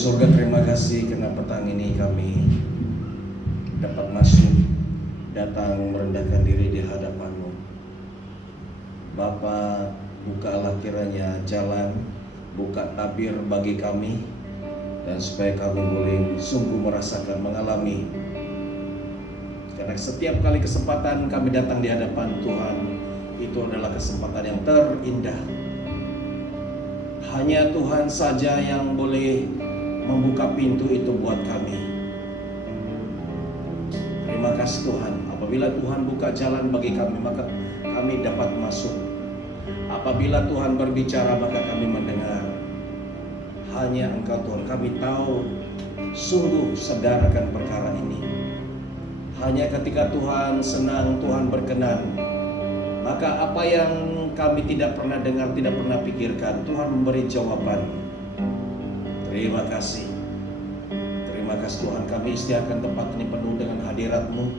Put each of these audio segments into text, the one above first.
di surga, terima kasih karena petang ini kami dapat masuk, datang merendahkan diri di hadapan-Mu. Bapa, bukalah kiranya jalan, buka tabir bagi kami, dan supaya kami boleh sungguh merasakan, mengalami. Karena setiap kali kesempatan kami datang di hadapan Tuhan, itu adalah kesempatan yang terindah. Hanya Tuhan saja yang boleh membuka pintu itu buat kami. Terima kasih Tuhan. Apabila Tuhan buka jalan bagi kami, maka kami dapat masuk. Apabila Tuhan berbicara, maka kami mendengar. Hanya Engkau Tuhan, kami tahu sungguh sadar akan perkara ini. Hanya ketika Tuhan senang, Tuhan berkenan, maka apa yang kami tidak pernah dengar, tidak pernah pikirkan, Tuhan memberi jawaban. Terima kasih. Terima kasih Tuhan, kami istiakan tempat ini penuh dengan hadirat-Mu,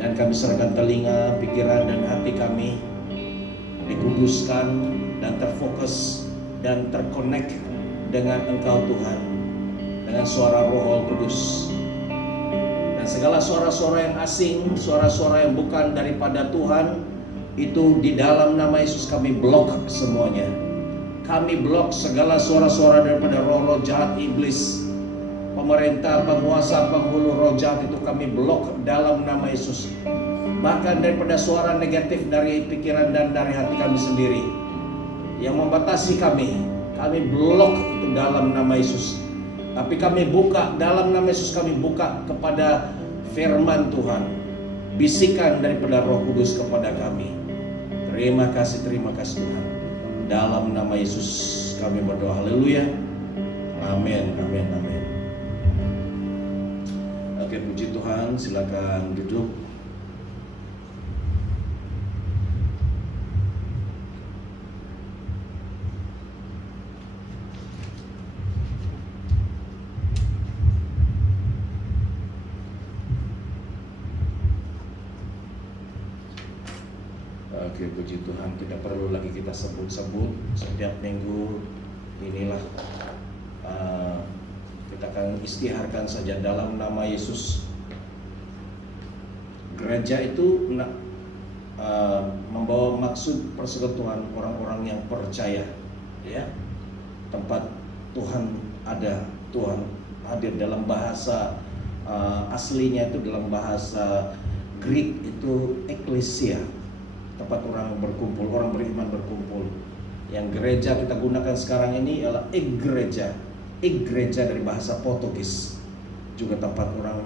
dan kami serahkan telinga, pikiran, dan hati kami dikuduskan dan terfokus dan terkonek dengan Engkau Tuhan, dengan suara Roh Kudus. Dan segala suara-suara yang asing, suara-suara yang bukan daripada Tuhan, itu di dalam nama Yesus kami blok semuanya. Kami blok segala suara-suara daripada roh-roh jahat iblis, pemerintah, penguasa, penghulu roh jahat, itu kami blok dalam nama Yesus. Bahkan daripada suara negatif dari pikiran dan dari hati kami sendiri yang membatasi kami blok itu dalam nama Yesus. Tapi kami buka dalam nama Yesus, kami buka kepada firman Tuhan, bisikan daripada Roh Kudus kepada kami. Terima kasih Tuhan. Dalam nama Yesus kami berdoa, haleluya. Amin, amin, amin. Oke, puji Tuhan, silakan duduk. Oke, puji Tuhan, tidak perlu lagi kita sebut-sebut setiap minggu. Inilah kita akan istiharkan saja dalam nama Yesus. Gereja itu membawa maksud persekutuan orang-orang yang percaya, ya. Tempat Tuhan ada, Tuhan hadir. Dalam bahasa aslinya itu, dalam bahasa Greek itu eklesia, tempat orang berkumpul, orang beriman berkumpul. Yang gereja kita gunakan sekarang ini adalah igreja. Igreja dari bahasa Portugis, juga tempat orang.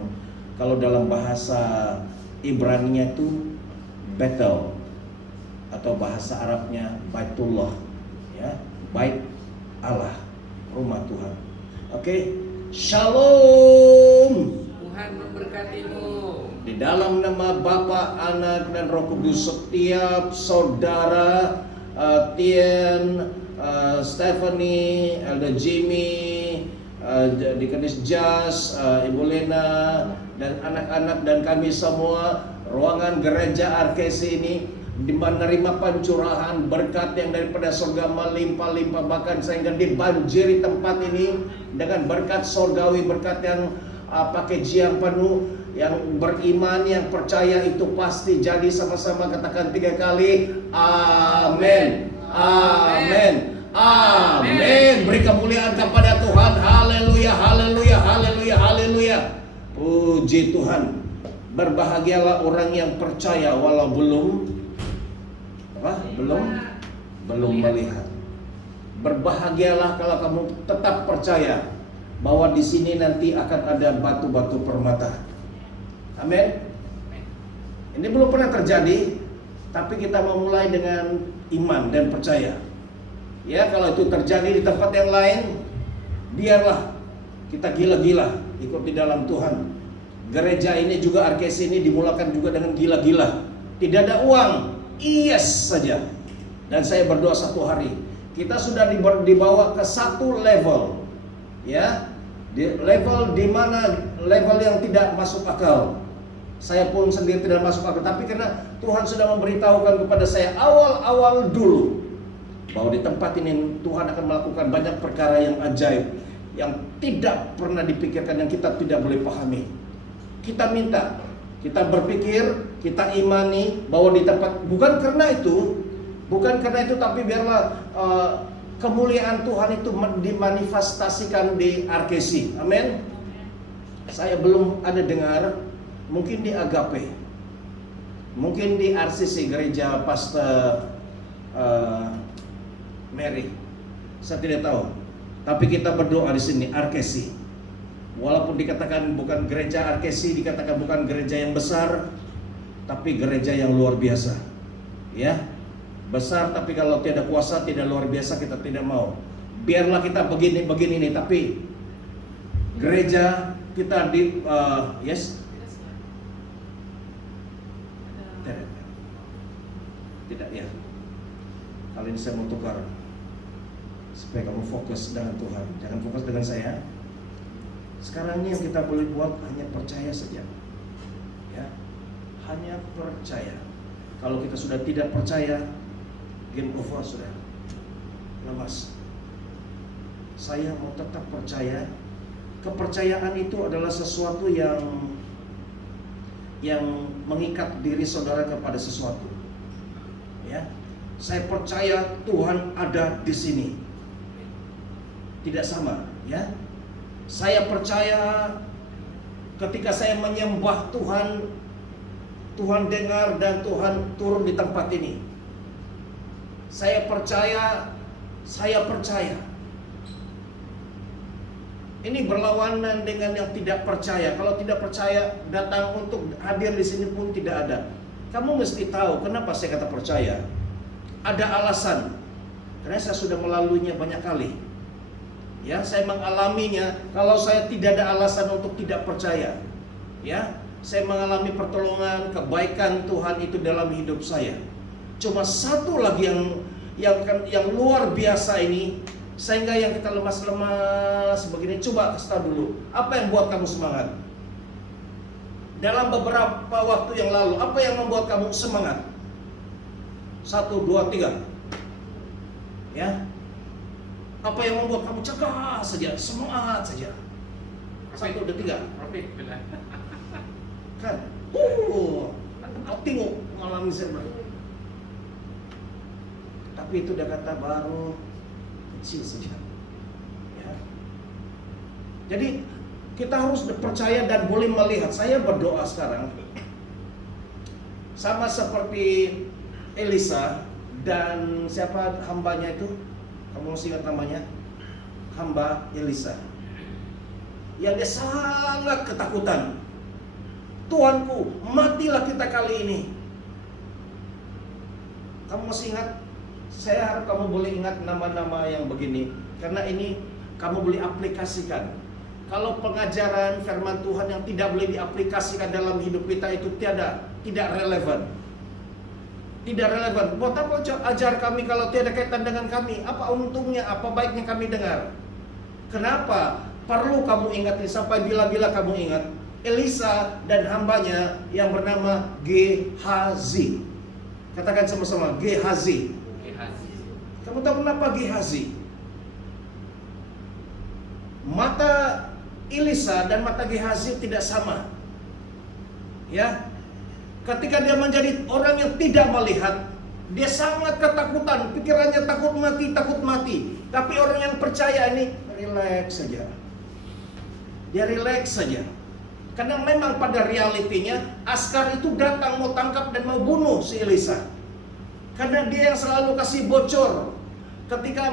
Kalau dalam bahasa Ibrani-nya itu Bethel, atau bahasa Arabnya Baitullah, ya, Bait Allah, rumah Tuhan. Oke, Shalom. Tuhan memberkatimu. Di dalam nama Bapa, Anak, dan Roh Kudus, setiap saudara Tien, Stephanie, Elder Jimmy, Dikenis Jas, Ibu Lena, dan anak-anak dan kami semua, ruangan gereja RKC ini menerima pancurahan berkat yang daripada surga melimpah-limpah, bahkan sehingga dibanjiri tempat ini dengan berkat surgawi, berkat yang pakai jiang penuh. Yang beriman, yang percaya itu pasti jadi. Sama-sama katakan 3 kali, amin, amin, amin. Beri kemuliaan kepada Tuhan. Haleluya, haleluya, haleluya, haleluya. Puji Tuhan. Berbahagialah orang yang percaya walau belum melihat. Berbahagialah kalau kamu tetap percaya bahwa di sini nanti akan ada batu-batu permata. Amin. Ini belum pernah terjadi, tapi kita memulai dengan iman dan percaya. Ya, kalau itu terjadi di tempat yang lain, biarlah kita gila-gila ikut di dalam Tuhan. Gereja ini juga, RKC ini dimulakan juga dengan gila-gila. Tidak ada uang, yes saja. Dan saya berdoa satu hari kita sudah dibawa ke satu level, ya, level di mana level yang tidak masuk akal. Saya pun sendiri tidak masuk akal, tapi karena Tuhan sudah memberitahukan kepada saya awal-awal dulu bahwa di tempat ini Tuhan akan melakukan banyak perkara yang ajaib, yang tidak pernah dipikirkan, yang kita tidak boleh pahami. Kita minta, kita berpikir, kita imani bahwa di tempat, bukan karena itu, tapi biarlah kemuliaan Tuhan itu dimanifestasikan di RKC. Amin. Saya belum ada dengar, mungkin di Agape, mungkin di RCC, Gereja Pastor Mary. Saya tidak tahu. Tapi kita berdoa di sini RKC. Walaupun dikatakan bukan gereja RKC, dikatakan bukan gereja yang besar, tapi gereja yang luar biasa. Ya. Besar tapi kalau tiada kuasa, tidak luar biasa, kita tidak mau. Biarlah kita begini nih, tapi gereja kita di tidak ya. Kali ini saya mau tukar supaya kamu fokus dengan Tuhan, jangan fokus dengan saya. Sekarang ini yang kita boleh buat hanya percaya saja, ya, hanya percaya. Kalau kita sudah tidak percaya, game over sudah, lemas. Saya mau tetap percaya. Kepercayaan itu adalah sesuatu yang mengikat diri saudara kepada sesuatu. Ya, saya percaya Tuhan ada di sini. Tidak sama, ya. Saya percaya ketika saya menyembah Tuhan, Tuhan dengar dan Tuhan turun di tempat ini. Saya percaya. Ini berlawanan dengan yang tidak percaya. Kalau tidak percaya, datang untuk hadir di sini pun tidak ada. Kamu mesti tahu kenapa saya kata percaya. Ada alasan. Karena saya sudah melaluinya banyak kali. Ya, saya mengalaminya. Kalau saya tidak ada alasan untuk tidak percaya, ya, saya mengalami pertolongan, kebaikan Tuhan itu dalam hidup saya. Cuma satu lagi yang luar biasa ini, sehingga yang kita lemas-lemas begini. Coba kasih tahu dulu, apa yang buat kamu semangat? Dalam beberapa waktu yang lalu, apa yang membuat kamu semangat? 1, 2, 3. Ya. Apa yang membuat kamu cekah saja, semangat saja? 1, 2, 3. Kan? Tengok malam Desember. Tapi itu udah kata baru kecil saja. Ya. Jadi kita harus percaya dan boleh melihat. Saya berdoa sekarang sama seperti Elisa dan siapa hambanya itu? Kamu masih ingat namanya? Hamba Elisa. Yang dia sangat ketakutan. Tuanku, matilah kita kali ini. Kamu masih ingat? Saya harap kamu boleh ingat nama-nama yang begini, karena ini kamu boleh aplikasikan. Kalau pengajaran firman Tuhan yang tidak boleh diaplikasikan dalam hidup kita itu tidak relevan. Tidak relevan. Buat apa ajar kami kalau tiada kaitan dengan kami? Apa untungnya? Apa baiknya kami dengar? Kenapa? Perlu kamu ingat ini sampai bila-bila kamu ingat. Elisa dan hambanya yang bernama Gehazi. Katakan sama-sama, Gehazi. Kamu tahu kenapa Gehazi? Mata Elisa dan mata Gehazi tidak sama. Ya. Ketika dia menjadi orang yang tidak melihat, dia sangat ketakutan, pikirannya takut mati. Tapi orang yang percaya ini rileks saja. Dia rileks saja. Karena memang pada realitinya askar itu datang mau tangkap dan mau bunuh si Elisa. Karena dia yang selalu kasih bocor. Ketika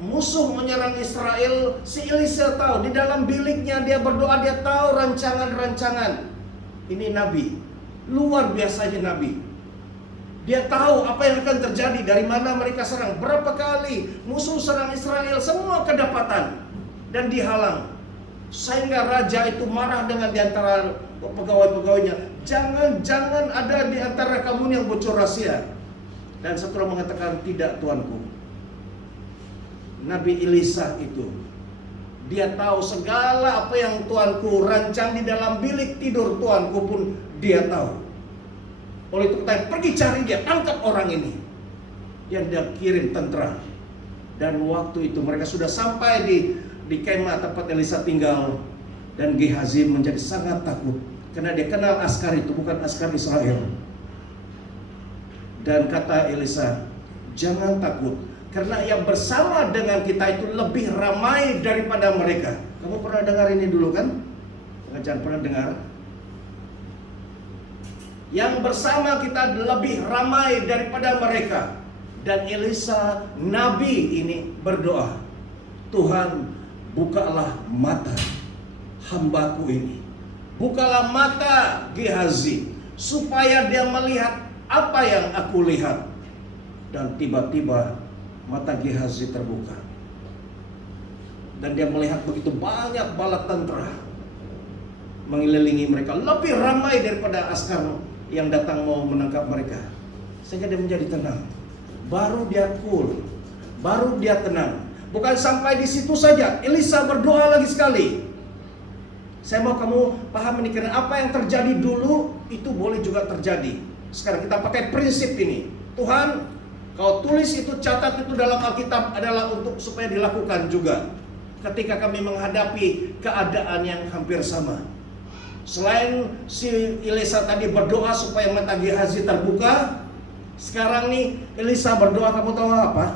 musuh menyerang Israel, si Elisa tahu, di dalam biliknya dia berdoa, dia tahu rancangan-rancangan. Ini nabi. Luar biasa ini nabi. Dia tahu apa yang akan terjadi, dari mana mereka serang, berapa kali musuh serang Israel, semua kedapatan dan dihalang. Sehingga raja itu marah dengan diantara pegawai-pegawainya. Jangan ada di antara kamu yang bocor rahasia. Dan setelah mengatakan, tidak tuanku. Nabi Elisa itu, dia tahu segala apa yang tuanku rancang di dalam bilik tidur tuanku pun dia tahu. Oleh itu kita pergi cari dia, tangkap orang ini. Yang dia kirim tentara. Dan waktu itu mereka sudah sampai di kemah tempat Elisa tinggal, dan Gehazi menjadi sangat takut karena dia kenal askar itu bukan askar Israel. Dan kata Elisa, jangan takut, karena yang bersama dengan kita itu lebih ramai daripada mereka. Kamu pernah dengar ini dulu kan? Jangan pernah dengar. Yang bersama kita lebih ramai daripada mereka. Dan Elisa nabi ini berdoa, Tuhan, bukalah mata hambaku ini, bukalah mata Gehazi, supaya dia melihat apa yang aku lihat. Dan tiba-tiba mata Gehazi terbuka, dan dia melihat begitu banyak bala tentara mengelilingi mereka, lebih ramai daripada askar yang datang mau menangkap mereka. Sehingga dia menjadi tenang. Baru dia cool, baru dia tenang. Bukan sampai di situ saja, Elisa berdoa lagi sekali. Saya mau kamu paham ini, karena apa yang terjadi dulu itu boleh juga terjadi. Sekarang kita pakai prinsip ini. Tuhan, kau tulis itu, catat itu dalam Alkitab adalah untuk supaya dilakukan juga ketika kami menghadapi keadaan yang hampir sama. Selain si Elisa tadi berdoa supaya mata Gehazi terbuka, sekarang nih Elisa berdoa, kamu tahu apa?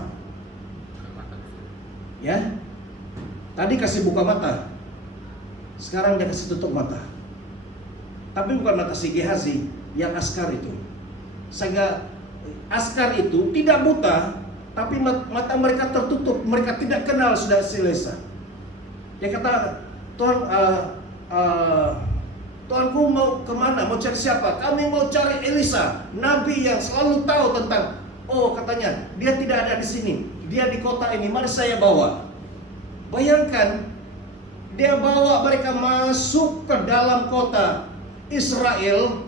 Ya, tadi kasih buka mata, sekarang dia kasih tutup mata. Tapi bukan mata si Gehazi, yang askar itu. Sehingga askar itu tidak buta, tapi mata mereka tertutup. Mereka tidak kenal sudah si Elisa. Dia kata, Tuhan, Tuanku mau kemana? Mau cari siapa? Kami mau cari Elisa, nabi yang selalu tahu tentang. Oh, katanya dia tidak ada di sini, dia di kota ini. Mari saya bawa. Bayangkan, dia bawa mereka masuk ke dalam kota Israel,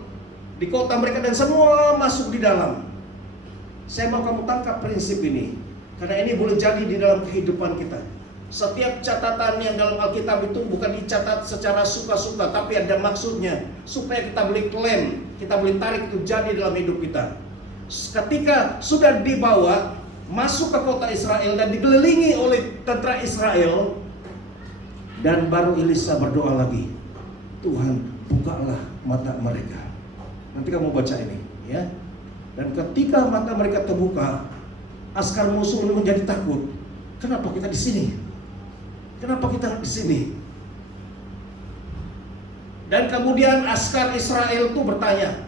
di kota mereka, dan semua masuk di dalam. Saya mau kamu tangkap prinsip ini, karena ini boleh jadi di dalam kehidupan kita. Setiap catatan yang dalam Alkitab itu bukan dicatat secara suka-suka, tapi ada maksudnya, supaya kita boleh klaim, kita boleh tarik itu jadi dalam hidup kita. Ketika sudah dibawa masuk ke kota Israel dan dikelilingi oleh tentara Israel, dan baru Elisa berdoa lagi, Tuhan, bukalah mata mereka. Nanti kamu baca ini, ya. Dan ketika mata mereka terbuka, askar musuh menjadi takut. Kenapa kita di sini? Kenapa kita di sini? Dan kemudian askar Israel itu bertanya,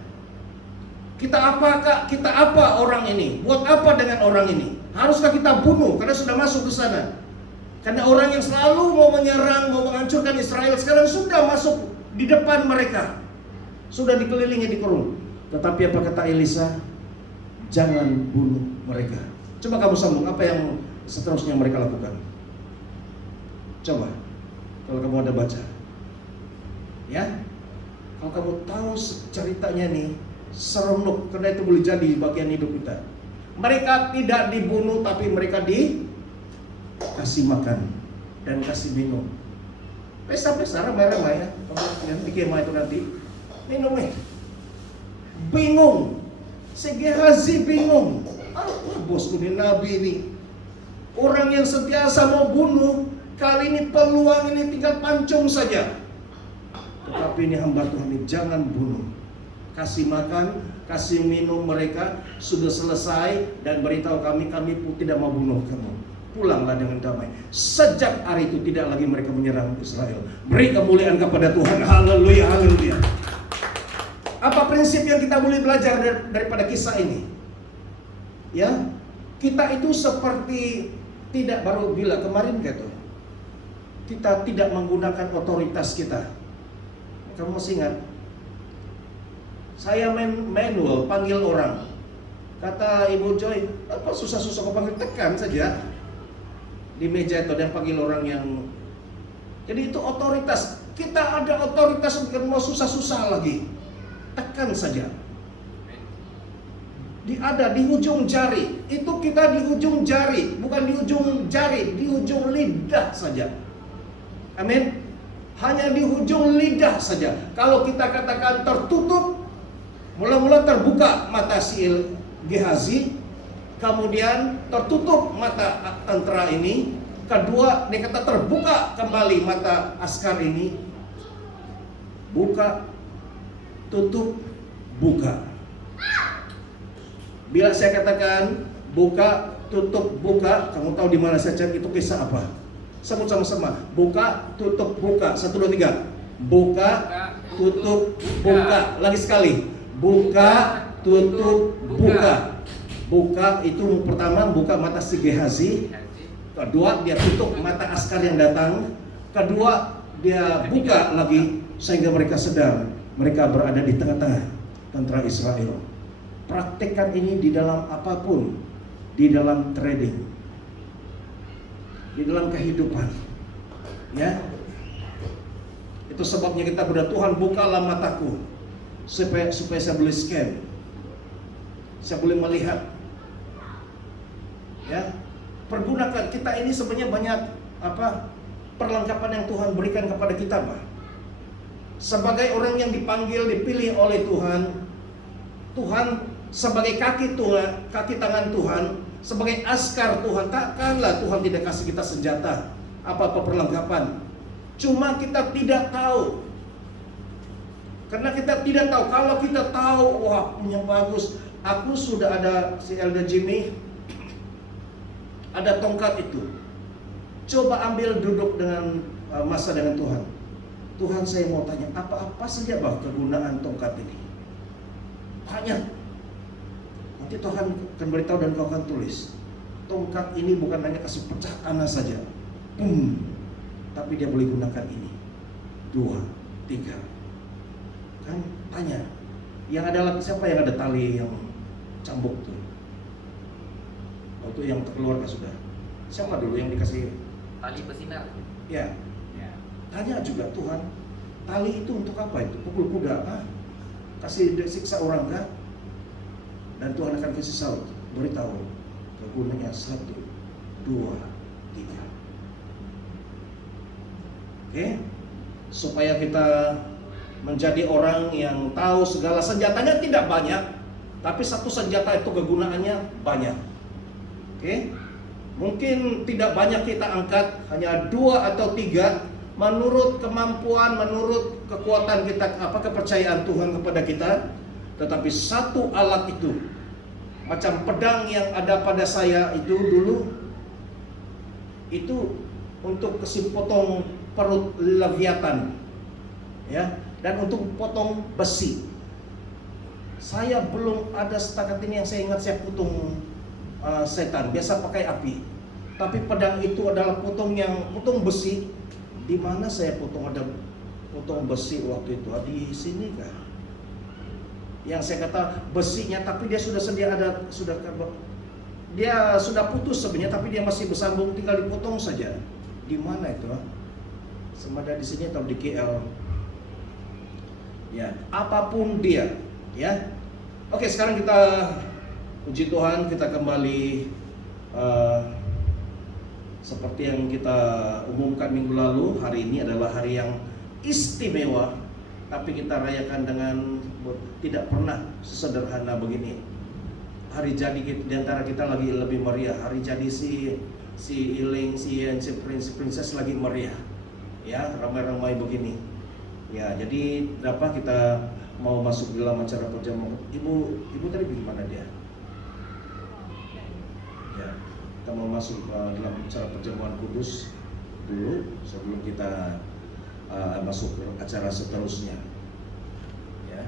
kita apa orang ini? Buat apa dengan orang ini? Haruskah kita bunuh karena sudah masuk ke sana? Karena orang yang selalu mau menyerang, mau menghancurkan Israel, sekarang sudah masuk di depan mereka, sudah dikelilingi, dikurung. Tetapi apa kata Elisa? Jangan bunuh mereka. Coba kamu sambung, apa yang seterusnya mereka lakukan? Coba, kalau kamu ada baca, ya. Kalau kamu tahu ceritanya nih, seronok, karena itu boleh jadi bagian hidup kita. Mereka tidak dibunuh, tapi mereka dikasih makan dan kasih minum. Pesta-pesta ramai-ramai ya. Kamu di kemah itu nanti minum nih. Bingung, si Gehazi bingung. Bosku ini nabi ini, orang yang sentiasa mau bunuh. Kali ini peluang ini tinggal pancung saja. Tetapi ini hamba Tuhan ini, jangan bunuh. Kasih makan, kasih minum mereka, sudah selesai, dan beritahu kami pun tidak mau bunuh kamu. Pulanglah dengan damai. Sejak hari itu tidak lagi mereka menyerang Israel. Beri kemuliaan kepada Tuhan. Haleluya, haleluya. Apa prinsip yang kita boleh belajar daripada kisah ini? Ya, kita itu seperti tidak, baru bila kemarin gitu, kita tidak menggunakan otoritas kita. Kamu masih ingat? Saya manual panggil orang. Kata Ibu Joy, apa susah-susah kau panggil, tekan saja di meja itu, dan panggil orang yang. Jadi itu otoritas. Kita ada otoritas, bukan mau susah-susah lagi. Tekan saja. Ada di ujung jari. Itu kita di ujung jari, bukan di ujung jari, di ujung lidah saja. Amin. Hanya di ujung lidah saja. Kalau kita katakan tertutup, mula-mula terbuka mata si Gehazi, kemudian tertutup mata tentara ini, Kedua, dia kata terbuka kembali mata askar ini. Buka, tutup, buka. Bila saya katakan buka, tutup, buka, kamu tahu di mana saya cari itu kisah apa? Sebut sama-sama. Buka, tutup, buka. 1, 2, 3. Buka, tutup, buka. Lagi sekali. Buka, tutup, buka. Buka itu pertama buka mata si Gehazi. Kedua dia tutup mata askar yang datang. Kedua dia buka lagi sehingga mereka sadar mereka berada di tengah-tengah tentara Israel. Praktekkan ini di dalam apapun, di dalam trading, di dalam kehidupan, ya. Itu sebabnya kita berdoa, Tuhan bukalah mataku supaya saya boleh scan, saya boleh melihat, ya. Pergunakan, kita ini sebenarnya banyak perlengkapan yang Tuhan berikan kepada kita, Pak. Sebagai orang yang dipanggil, dipilih oleh Tuhan, Tuhan sebagai kaki Tuhan, kaki tangan Tuhan, sebagai askar Tuhan. Takkanlah Tuhan tidak kasih kita senjata, apa-apa perlengkapan. Cuma kita tidak tahu. Karena kita tidak tahu. Kalau kita tahu, wah punya bagus. Aku sudah ada si Elder Jimmy, ada tongkat itu. Coba ambil duduk dengan masa dengan Tuhan. Tuhan, saya mau tanya, apa-apa saja bah kegunaan tongkat ini? Banyak. Nanti Tuhan akan beritahu dan kau akan tulis. Tongkat ini bukan hanya kasih pecah tanah saja, tapi dia boleh gunakan ini 2, 3. Kan tanya, yang ada siapa yang ada tali yang cambuk tuh? Oh, itu yang keluar sudah. Siapa dulu yang dikasih Tali bersinar. ya? Tanya juga, Tuhan, tali itu untuk apa itu? Pukul kuda kah? Kasih siksa orang kah? Dan Tuhan akan kasih saut, beritahu kegunaannya 1, 2, 3. Oke? Supaya kita menjadi orang yang tahu segala senjatanya tidak banyak, tapi satu senjata itu kegunaannya banyak. Oke? Mungkin tidak banyak kita angkat, hanya 2 atau 3 menurut kemampuan, menurut kekuatan kita, kepercayaan Tuhan kepada kita. Tetapi satu alat itu, macam pedang yang ada pada saya itu dulu, itu untuk potong perut Leviathan, ya, dan untuk potong besi. Saya belum ada setakat ini yang saya ingat saya potong setan, biasa pakai api. Tapi pedang itu adalah potong besi. Di mana saya potong besi waktu itu? Di sini kah? Yang saya kata besinya, tapi dia sudah dia sudah putus sebenarnya, tapi dia masih bersambung, tinggal dipotong saja. Di mana itu? Semada di sini atau di KL? Ya, apapun dia, ya. Oke, sekarang kita puji Tuhan, kita kembali seperti yang kita umumkan minggu lalu. Hari ini adalah hari yang istimewa, tapi kita rayakan dengan tidak pernah sesederhana begini. Hari jadi di antara kita lagi lebih meriah. Hari jadi si Iling, si Ian, si Princess lagi meriah. Ya, ramai-ramai begini. Ya, jadi kita mau masuk dalam acara perjamuan. Ibu tadi gimana dia? Ya, kita mau masuk dalam acara perjamuan kudus dulu sebelum kita masuk ke acara seterusnya. Ya,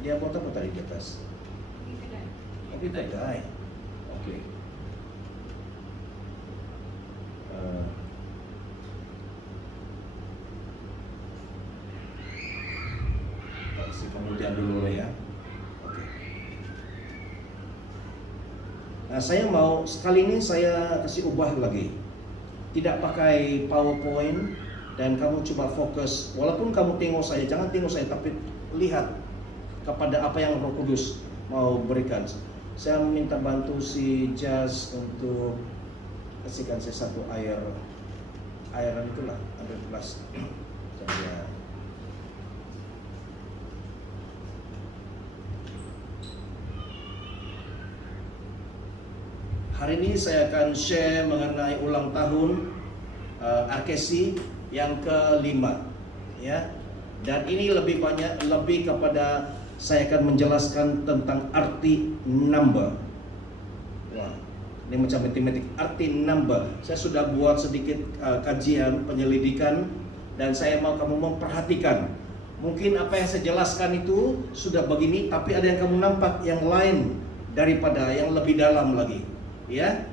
dia buat apa tadi di atas? Kedai. Oke. Kasih kemudian dulu ya. Oke. Nah, saya mau sekali ini saya kasih ubah lagi. Tidak pakai PowerPoint dan kamu coba fokus. Walaupun kamu tengok saya, jangan tengok saya, tapi lihat kepada apa yang Roh Kudus mau berikan. Saya minta bantu si Jazz untuk kasihkan saya satu airan itulah, ada gelas. Saya hari ini saya akan share mengenai ulang tahun Arkesi yang kelima, ya. Dan ini lebih kepada saya akan menjelaskan tentang arti number. Wah, ini macam matematik, arti number. Saya sudah buat sedikit kajian penyelidikan dan saya mau kamu memperhatikan. Mungkin apa yang saya jelaskan itu sudah begini, tapi ada yang kamu nampak yang lain daripada yang lebih dalam lagi, ya.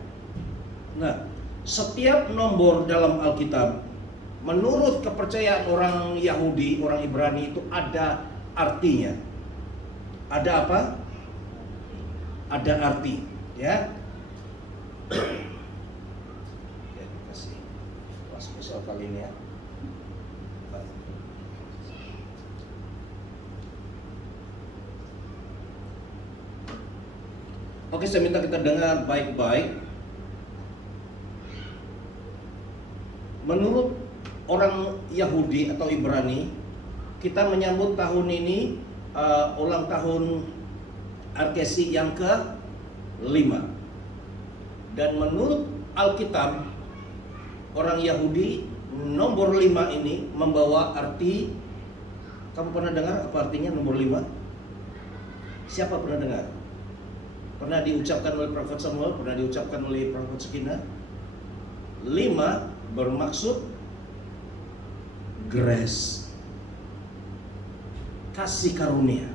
Nah, setiap nomor dalam Alkitab menurut kepercayaan orang Yahudi, orang Ibrani itu ada artinya. Ada apa? Ada arti, ya. Oke, kasih masuk soal kali ini ya. Oke, saya minta kita dengar baik-baik. Menurut orang Yahudi atau Ibrani, kita menyambut tahun ini ulang tahun Arkesi yang ke-5. Dan menurut Alkitab, orang Yahudi nomor 5 ini membawa arti. Kamu pernah dengar apa artinya nomor 5? Siapa pernah dengar? Pernah diucapkan oleh Prophet Samuel, pernah diucapkan oleh Prophet Sekina. 5 bermaksud grace, kasih karunia.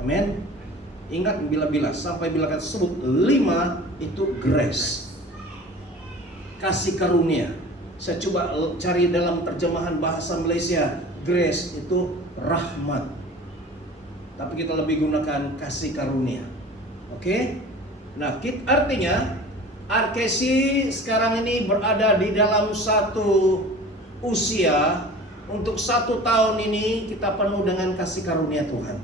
Amin. Ingat bila sampai bila kata sebut 5 itu grace, kasih karunia. Saya coba cari dalam terjemahan bahasa Malaysia, grace itu rahmat, tapi kita lebih gunakan kasih karunia. Oke. Nah, artinya Arkesi sekarang ini berada di dalam satu usia. Untuk 1 tahun ini kita penuh dengan kasih karunia Tuhan.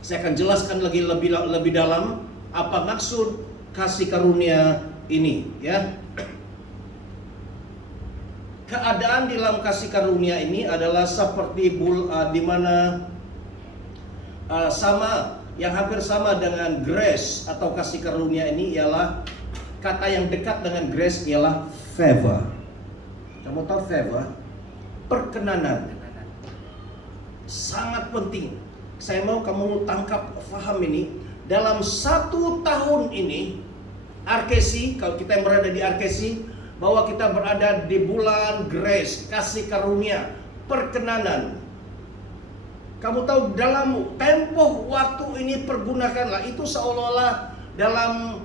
Saya akan jelaskan lagi lebih dalam apa maksud kasih karunia ini, ya. Keadaan di dalam kasih karunia ini adalah seperti di mana sama, yang hampir sama dengan grace atau kasih karunia ini ialah kata yang dekat dengan grace ialah favor. Kamu tahu favor? Perkenanan. Sangat penting. Saya mau kamu tangkap, faham ini. Dalam 1 tahun ini Arkesi, kalau kita yang berada di Arkesi, bahwa kita berada di bulan grace, kasih karunia, perkenanan. Kamu tahu dalam tempo waktu ini pergunakanlah itu seolah-olah dalam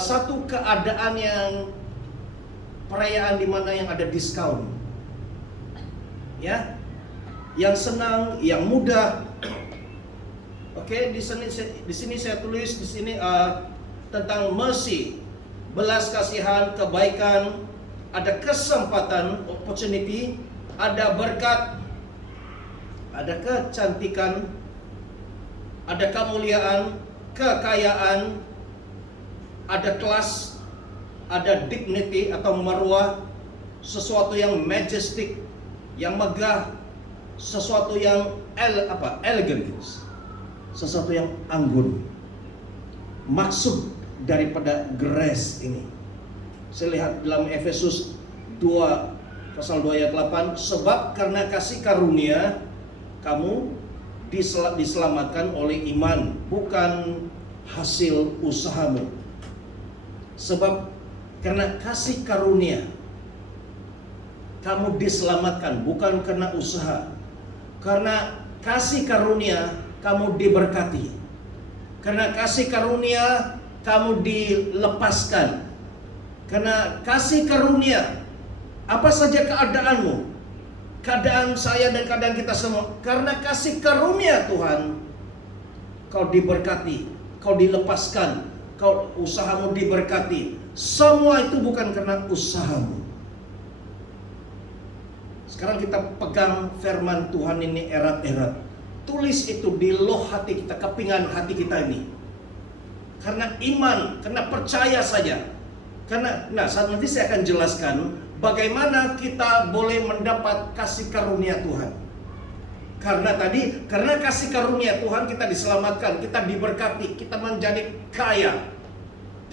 satu keadaan yang perayaan di mana yang ada diskon, ya, yang senang, yang mudah. Oke, di sini saya tulis di sini tentang mercy, belas kasihan, kebaikan, ada kesempatan, opportunity, ada berkat, ada kecantikan, ada kemuliaan, kekayaan, ada kelas, ada dignity atau marwah, sesuatu yang majestic, yang megah, sesuatu yang elegance, sesuatu yang anggun. Maksud daripada grace ini, saya lihat dalam Efesus 2 pasal 2 ayat 8, sebab karena kasih karunia kamu diselamatkan oleh iman, bukan hasil usahamu. Sebab karena kasih karunia kamu diselamatkan, bukan karena usaha. Karena kasih karunia kamu diberkati. Karena kasih karunia kamu dilepaskan. Karena kasih karunia, apa saja keadaanmu, keadaan saya dan keadaan kita semua, karena kasih karunia Tuhan, kau diberkati, kau dilepaskan, kau usahamu diberkati. Semua itu bukan karena usahamu. Sekarang kita pegang firman Tuhan ini erat-erat. Tulis itu di loh hati kita, kepingan hati kita ini. Karena iman, karena percaya saja. Karena, saat nanti saya akan jelaskan bagaimana kita boleh mendapat kasih karunia Tuhan. Karena kasih karunia Tuhan kita diselamatkan, kita diberkati, kita menjadi kaya,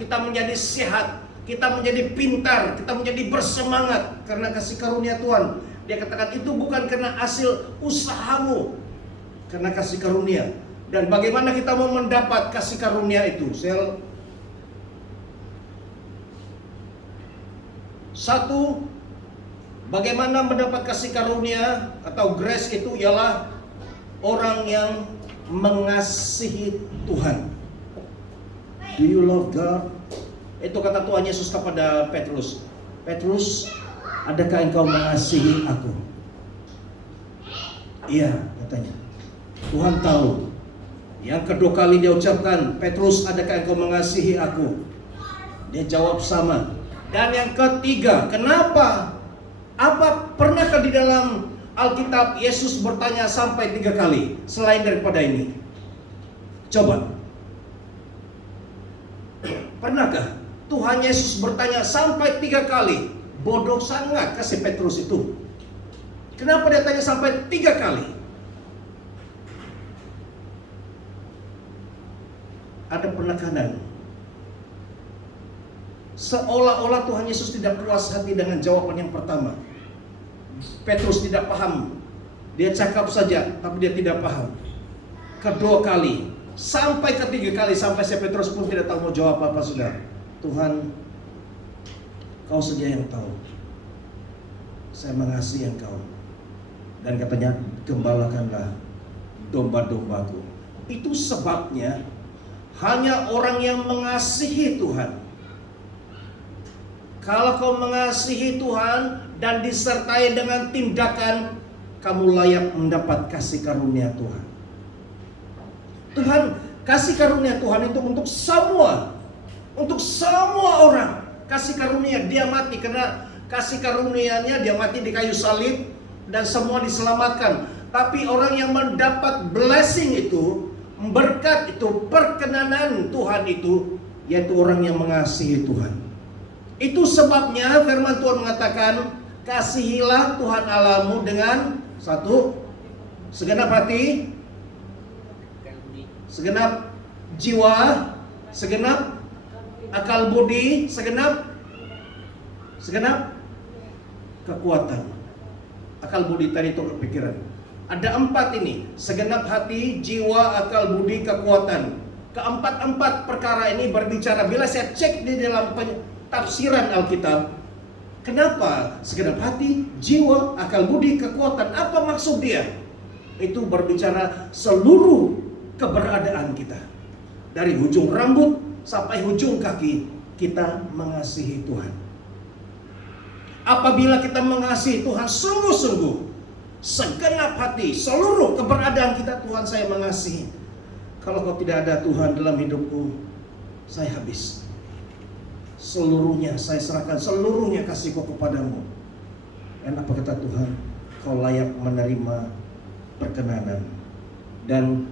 kita menjadi sehat, kita menjadi pintar, kita menjadi bersemangat karena kasih karunia Tuhan. Dia katakan itu bukan karena hasil usahamu, karena kasih karunia. Dan bagaimana kita mau mendapat kasih karunia itu? Satu, bagaimana mendapat kasih karunia atau grace itu ialah orang yang mengasihi Tuhan. Do you love God? Itu kata Tuhan Yesus kepada Petrus. Petrus, adakah engkau mengasihi aku? Iya, katanya. Tuhan tahu. Yang kedua kali dia ucapkan, Petrus, adakah engkau mengasihi aku? Dia jawab sama. Dan yang ketiga, kenapa? Pernahkah di dalam Alkitab Yesus bertanya sampai 3 kali selain daripada ini? Coba. Pernahkah Tuhan Yesus bertanya sampai 3 kali? Bodoh sangat kasih Petrus itu. Kenapa dia tanya sampai 3 kali? Ada penekanan. Seolah-olah Tuhan Yesus tidak puas hati dengan jawaban yang pertama. Petrus tidak paham. Dia cakap saja, tapi dia tidak paham. Kedua kali, sampai ketiga kali, sampai si Petrus pun tidak tahu mau jawab apa sudah. Tuhan, kau saja yang tahu. Saya mengasihi engkau. Dan katanya, gembalakanlah domba-dombaku. Itu sebabnya hanya orang yang mengasihi Tuhan. Kalau kau mengasihi Tuhan dan disertai dengan tindakan, kamu layak mendapat kasih karunia Tuhan. Kasih karunia Tuhan itu untuk semua orang. Kasih karunia, dia mati karena kasih karunianya, dia mati di kayu salib dan semua diselamatkan. Tapi orang yang mendapat blessing itu, berkat itu, perkenanan Tuhan itu, yaitu orang yang mengasihi Tuhan. Itu sebabnya firman Tuhan mengatakan, kasihilah Tuhan Allahmu dengan satu, segenap hati, segenap jiwa, segenap akal budi, segenap kekuatan. Akal budi tadi itu kepikiran. Ada 4 ini, segenap hati, jiwa, akal budi, kekuatan. Keempat-empat perkara ini berbicara, bila saya cek di dalam tafsiran Alkitab, kenapa segenap hati, jiwa, akal budi, kekuatan? Apa maksud dia? Itu berbicara seluruh keberadaan kita. Dari ujung rambut sampai ujung kaki, kita mengasihi Tuhan. Apabila kita mengasihi Tuhan sungguh-sungguh, segenap hati, seluruh keberadaan kita, Tuhan saya mengasihi. Kalau kau tidak ada Tuhan dalam hidupku, saya habis. Seluruhnya saya serahkan, seluruhnya kasihku kepadamu. Dan apa kata Tuhan? Kau layak menerima perkenanan, dan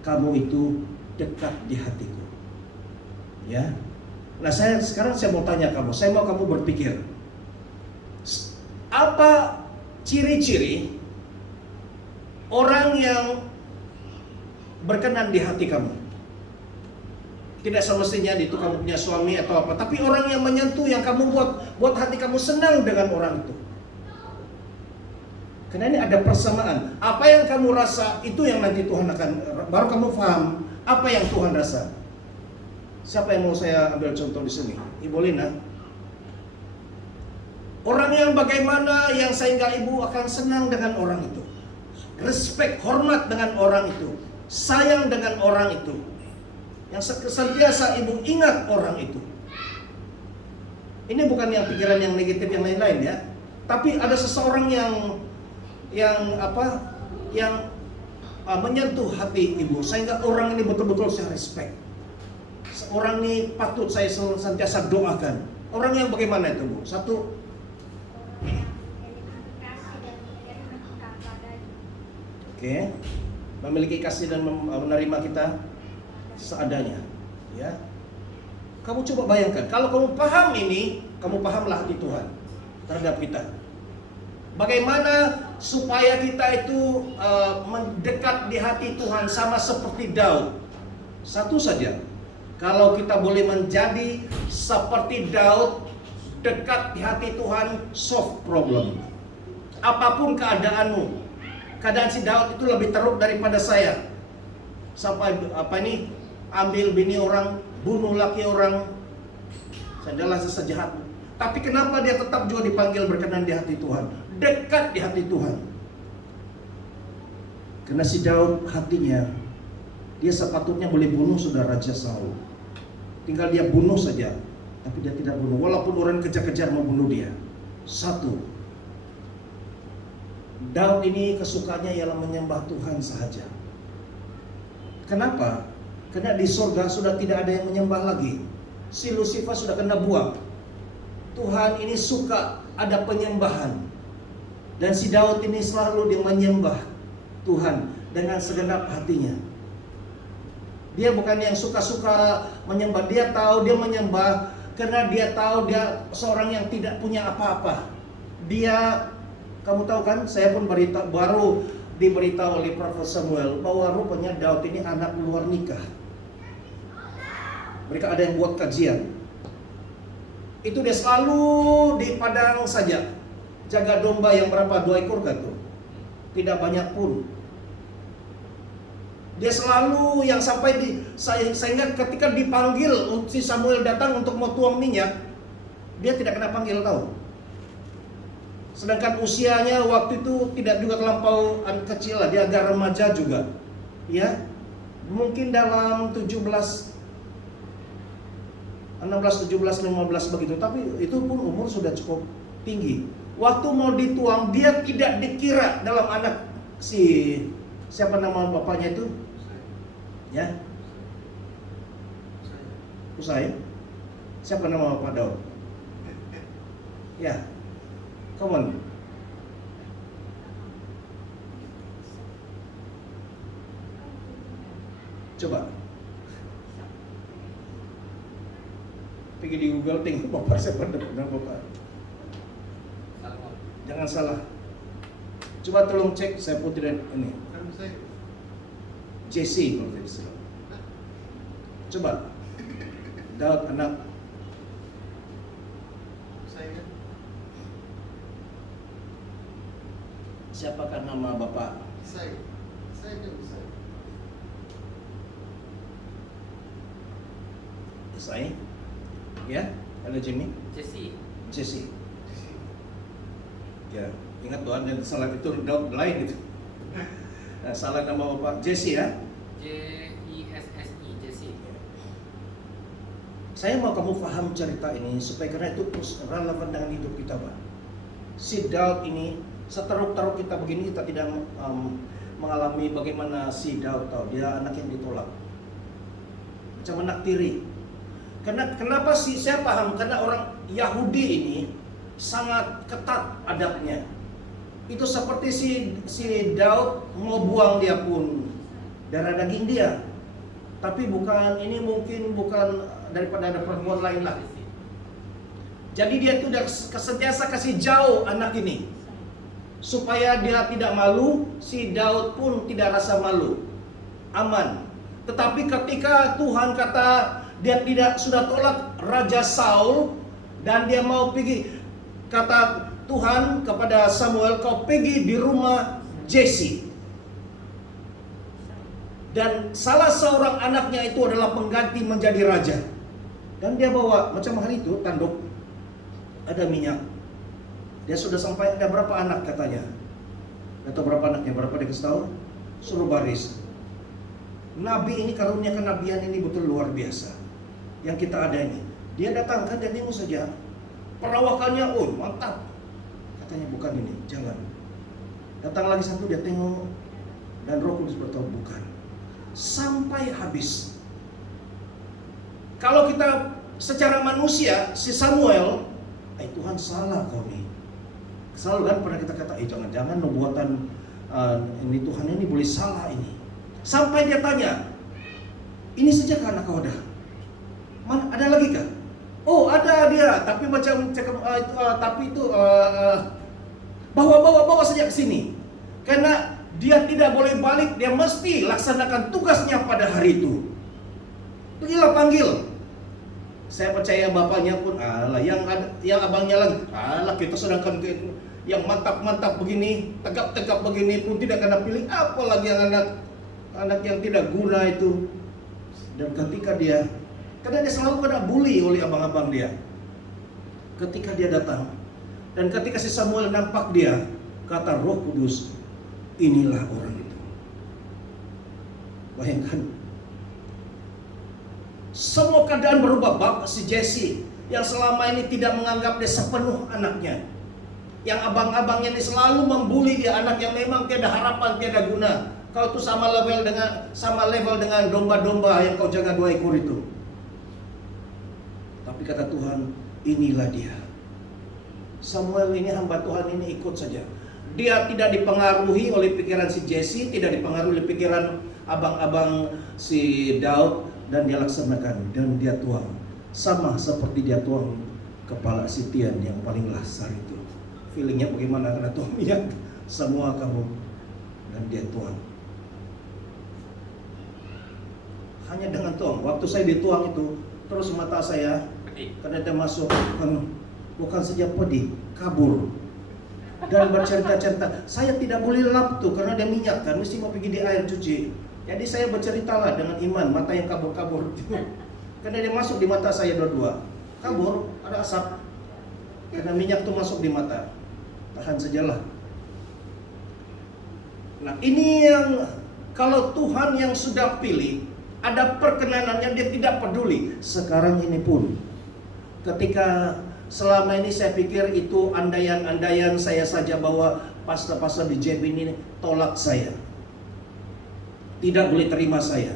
kamu itu dekat di hatiku. Ya. Nah, sekarang saya mau tanya kamu, saya mau kamu berpikir, apa ciri-ciri orang yang berkenan di hati kamu? Tidak semestinya itu kamu punya suami atau apa, tapi orang yang menyentuh, yang kamu buat hati kamu senang dengan orang itu. Karena ini ada persamaan. Apa yang kamu rasa, itu yang nanti Tuhan akan, baru kamu paham apa yang Tuhan rasa. Siapa yang mau saya ambil contoh di sini? Ibu Lina. Orang yang bagaimana yang sehingga ibu akan senang dengan orang itu. Respect, hormat dengan orang itu. Sayang dengan orang itu. Yang senantiasa ibu ingat orang itu. Ini bukan yang pikiran yang negatif yang lain-lain ya. Tapi ada seseorang yang menyentuh hati ibu sehingga orang ini betul-betul saya respect. Orang ini patut saya senantiasa doakan. Orang yang bagaimana itu Bu? Satu, oke, memiliki kasih dan menerima kita seadanya, ya. Kamu coba bayangkan, kalau kamu paham ini, kamu pahamlah hati Tuhan terhadap kita. Bagaimana supaya kita itu mendekat di hati Tuhan sama seperti Daud? Satu saja, Kalau kita boleh menjadi seperti Daud, dekat di hati Tuhan, solve problem. Apapun keadaanmu, keadaan si Daud itu lebih teruk daripada saya. Sampai ambil bini orang, bunuh laki orang. Saya adalah sejahat. Tapi kenapa dia tetap juga dipanggil berkenan di hati Tuhan, dekat di hati Tuhan? Karena si Daud hatinya, dia sepatutnya boleh bunuh saudara Raja Saul. Tinggal dia bunuh saja, tapi dia tidak bunuh. Walaupun orang kejar-kejar mau bunuh dia. Satu, Daud ini kesukaannya ialah menyembah Tuhan sahaja. Kenapa? Karena di surga sudah tidak ada yang menyembah lagi. Si Lucifer sudah kena buang. Tuhan ini suka ada penyembahan. Dan si Daud ini selalu dia menyembah Tuhan dengan segenap hatinya. Dia bukan yang suka-suka menyembah. Dia tahu dia menyembah karena dia tahu dia seorang yang tidak punya apa-apa. Dia, kamu tahu kan, saya pun baru diberitahu oleh Prophet Samuel bahwa rupanya Daud ini anak luar nikah. Mereka ada yang buat kajian. Itu dia selalu di padang saja, jaga domba yang berapa, 2 ekor kan tuh, tidak banyak pun. Dia selalu yang sampai sehingga ketika dipanggil si Samuel datang untuk mau tuang minyak, dia tidak kena panggil, tahu. Sedangkan usianya waktu itu tidak juga terlampau kecil lah, dia agak remaja juga. Ya, mungkin dalam 16, 17, 15 begitu, tapi itu pun umur sudah cukup tinggi. Waktu mau dituang, dia tidak dikira dalam anak siapa nama bapaknya itu? Ya, Usai. Siapa nama bapak Daud? Ya, come on. Coba pergi di Google, tengok bapak siapa nama bapak. Jangan salah. Coba tolong cek, saya pun tidak ini. Jesse kalau tidak salah. Coba Daud anak siapakah nama bapak? Isai. Ya, halo Jimmy. Jesse. Ya, ingat Tuhan, dan salah itu Daud lain itu. Nah, salah nama bapak Jesse ya. Jesse. Saya mau kamu paham cerita ini supaya karena itu terus relevan dengan hidup kita, Pak. Si Daud ini, seteruk-teruk kita begini, kita tidak mengalami bagaimana si Daud tahu dia anak yang ditolak, macam anak tiri. Kenapa sih saya paham? Karena orang Yahudi ini sangat ketat adabnya. Itu seperti si Daud mau buang dia pun darah daging dia, tapi mungkin bukan daripada ada perempuan lain lah. Jadi dia itu udah sentiasa kasih jauh anak ini supaya dia tidak malu, si Daud pun tidak rasa malu, aman. Tetapi ketika Tuhan kata dia sudah tolak Raja Saul dan dia mau pergi, kata Tuhan kepada Samuel, kau pergi di rumah Jesse. Dan salah seorang anaknya itu adalah pengganti menjadi raja. Dan dia bawa, macam hari itu, tanduk, ada minyak. Dia sudah sampai, ada berapa anak katanya. Atau berapa anaknya, berapa dia kasih tahu? Suruh baris. Nabi ini, karunia kenabian ini betul luar biasa. Yang kita ada ini. Dia datangkan dan tengok saja. Perawakannya, mantap. Katanya bukan ini, jangan. Datang lagi satu, dia tengok, dan Roh Kudus beritahu bukan. Sampai habis. Kalau kita secara manusia, si Samuel, Tuhan salah kau nih. Selalu kan pernah kita kata, jangan-jangan nubuatan ini Tuhan ini boleh salah ini. Sampai dia tanya, ini saja kan anak kau ada? Mana ada lagi kah? Oh ada dia, tapi macam bawa saja ke sini. Karena dia tidak boleh balik, dia mesti laksanakan tugasnya pada hari itu. Pergilah panggil. Saya percaya bapaknya pun, alah, yang abangnya lagi, alah, kita sedangkan yang mantap-mantap begini, tegap-tegap begini pun tidak kena pilih, apalagi yang anak yang tidak guna itu. Dan ketika karena dia selalu kena bully oleh abang-abang dia. Ketika dia datang, dan ketika si Samuel nampak dia, kata Roh Kudus, inilah orang itu. Bayangkan, semua keadaan berubah. Bapak si Jesse yang selama ini tidak menganggap dia sepenuh anaknya, yang abang-abangnya ini selalu membuli dia, anak yang memang tiada harapan, tiada guna. Kau tuh sama level dengan domba-domba yang kau jaga 2 ekor itu. Tapi kata Tuhan, inilah dia. Samuel ini, hamba Tuhan ini, ikut saja. Dia tidak dipengaruhi oleh pikiran si Jesse, tidak dipengaruhi oleh pikiran abang-abang si Daud, dan dia laksanakan, dan dia tuang. Sama seperti dia tuang kepala si Tian yang paling lasar itu. Feelingnya bagaimana karena tuang minyak semua kamu, dan dia tuang. Hanya dengan tuang. Waktu saya dituang itu, terus mata saya karena dia masuk, bukan saja pedih, kabur. Dan bercerita-cerita, saya tidak boleh lap tuh karena dia minyak kan, mesti mau pergi di air cuci. Jadi saya berceritalah dengan iman, mata yang kabur-kabur. Karena dia masuk di mata saya dua-dua, kabur, ada asap. Karena minyak tuh masuk di mata. Tahan sajalah. Nah, ini yang kalau Tuhan yang sudah pilih, ada perkenanannya, dia tidak peduli. Sekarang ini pun, ketika selama ini saya pikir itu andaian-andaian saya saja bahwa pastor-pastor di JB ini tolak saya, tidak boleh terima saya.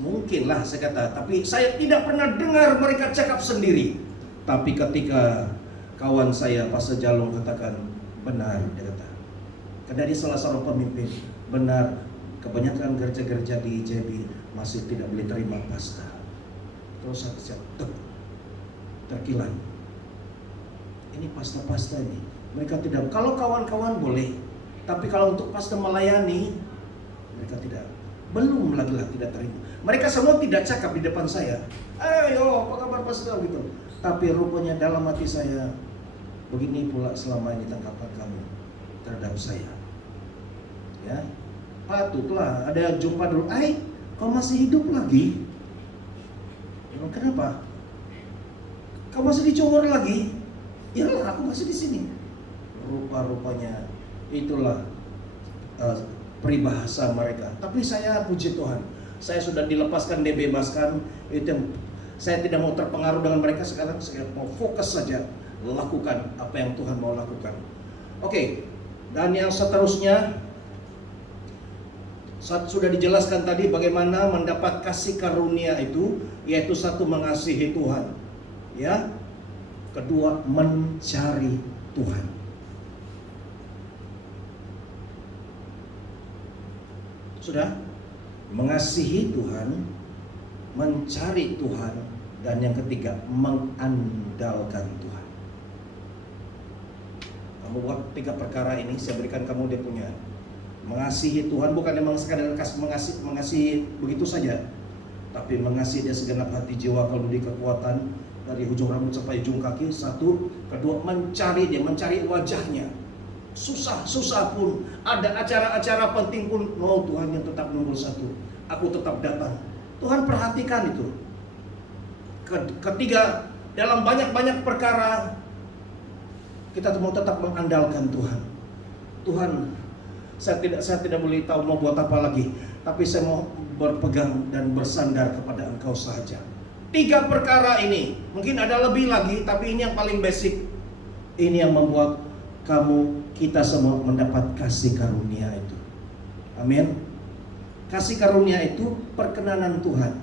Mungkinlah saya kata, tapi saya tidak pernah dengar mereka cakap sendiri. Tapi ketika kawan saya Pastor Jalung katakan, benar, dia kata, karena dia salah seorang pemimpin, benar, kebanyakan gereja-gereja di JB masih tidak boleh terima pastor. Terus saya terkilan. Ini pastor-pastor ini, mereka tidak, kalau kawan-kawan boleh, tapi kalau untuk pastor melayani, mereka tidak, belum lagi lah tidak terima. Mereka semua tidak cakap di depan saya, ayo apa kabar pastor gitu. Tapi rupanya dalam hati saya, begini pula selama ini tanggapan kamu terhadap saya. Ya, patutlah ada yang jumpa dulu, kau masih hidup lagi? Kenapa? Kau masih dicongor lagi? Yalah, aku masih di sini. Rupa-rupanya itulah peribahasa mereka. Tapi saya puji Tuhan, saya sudah dilepaskan, dibebaskan. Itu yang saya tidak mau terpengaruh dengan mereka sekarang. Saya mau fokus saja lakukan apa yang Tuhan mau lakukan. Oke, dan yang seterusnya sudah dijelaskan tadi bagaimana mendapat kasih karunia itu, yaitu satu, mengasihi Tuhan, ya. Kedua, mencari Tuhan. Sudah? Mengasihi Tuhan, mencari Tuhan, dan yang ketiga, mengandalkan Tuhan. Kamu buat 3 perkara ini, saya berikan kamu dia punya. Mengasihi Tuhan bukan memang sekadar mengasihi begitu saja, tapi mengasihi dia segenap hati, jiwa, kalbu, kekuatan, dari ujung rambut sampai ujung kaki. 1. Kedua, mencari dia, mencari wajahnya. Susah pun, ada acara-acara penting pun, no, Tuhan yang tetap nomor 1. Aku tetap datang. Tuhan perhatikan itu. Ketiga, dalam banyak-banyak perkara kita mau tetap mengandalkan Tuhan. Tuhan, saya tidak boleh tahu mau buat apa lagi, tapi saya mau berpegang dan bersandar kepada Engkau saja. 3 perkara ini, mungkin ada lebih lagi, tapi ini yang paling basic. Ini yang membuat kita semua mendapat kasih karunia itu. Amin. Kasih karunia itu perkenanan Tuhan.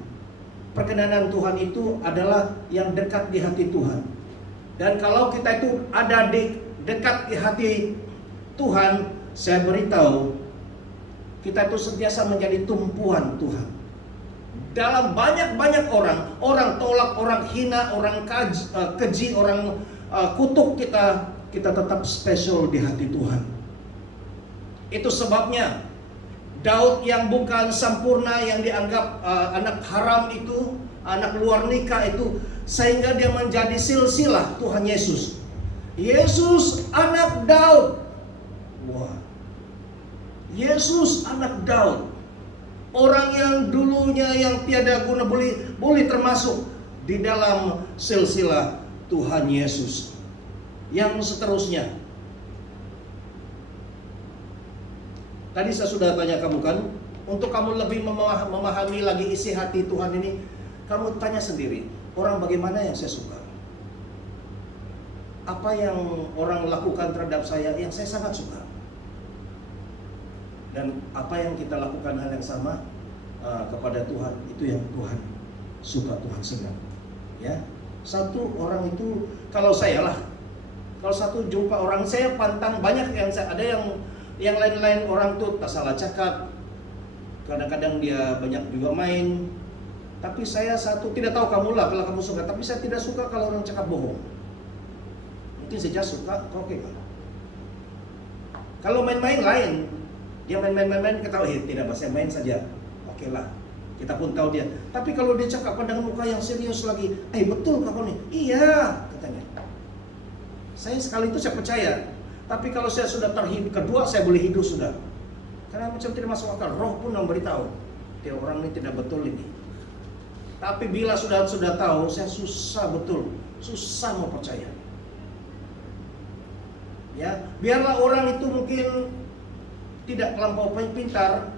Perkenanan Tuhan itu adalah yang dekat di hati Tuhan. Dan kalau kita itu ada di dekat di hati Tuhan, saya beritahu, kita itu sentiasa menjadi tumpuan Tuhan. Dalam banyak-banyak orang tolak, orang hina, orang keji, orang kutuk kita tetap spesial di hati Tuhan. Itu sebabnya Daud yang bukan sempurna, yang dianggap anak haram itu, anak luar nikah itu, sehingga dia menjadi silsilah Tuhan Yesus. Yesus anak Daud. Wah. Yesus anak Daud. Orang yang dulunya yang tiada guna boleh termasuk di dalam silsilah Tuhan Yesus. Yang seterusnya. Tadi saya sudah tanya kamu kan, untuk kamu lebih memahami lagi isi hati Tuhan ini, kamu tanya sendiri, orang bagaimana yang saya suka? Apa yang orang lakukan terhadap saya yang saya sangat suka? Dan apa yang kita lakukan hal yang sama kepada Tuhan, itu yang Tuhan suka, Tuhan senang. Ya, satu orang itu, kalau satu jumpa orang, saya pantang banyak ada yang lain-lain orang tuh tak salah cakap, kadang-kadang dia banyak juga main. Tapi saya satu, tidak tahu kamu lah kalau kamu suka, tapi saya tidak suka kalau orang cakap bohong. Mungkin saja suka, oke kan? Kalau main-main lain, dia main-main ketawa, tidak saya main saja, oke lah, kita pun tahu dia. Tapi kalau dia cakap pandangan muka yang serius lagi, betul kau nih, iya katanya. Saya sekali itu saya percaya. Tapi kalau saya sudah terhidup kedua, saya boleh hidup sudah. Karena macam tidak masuk akal. Roh pun memberitahu, dia orang ini tidak betul ini. Tapi bila sudah tahu, saya susah mau percaya. Ya, biarlah orang itu mungkin tidak terlampau pintar,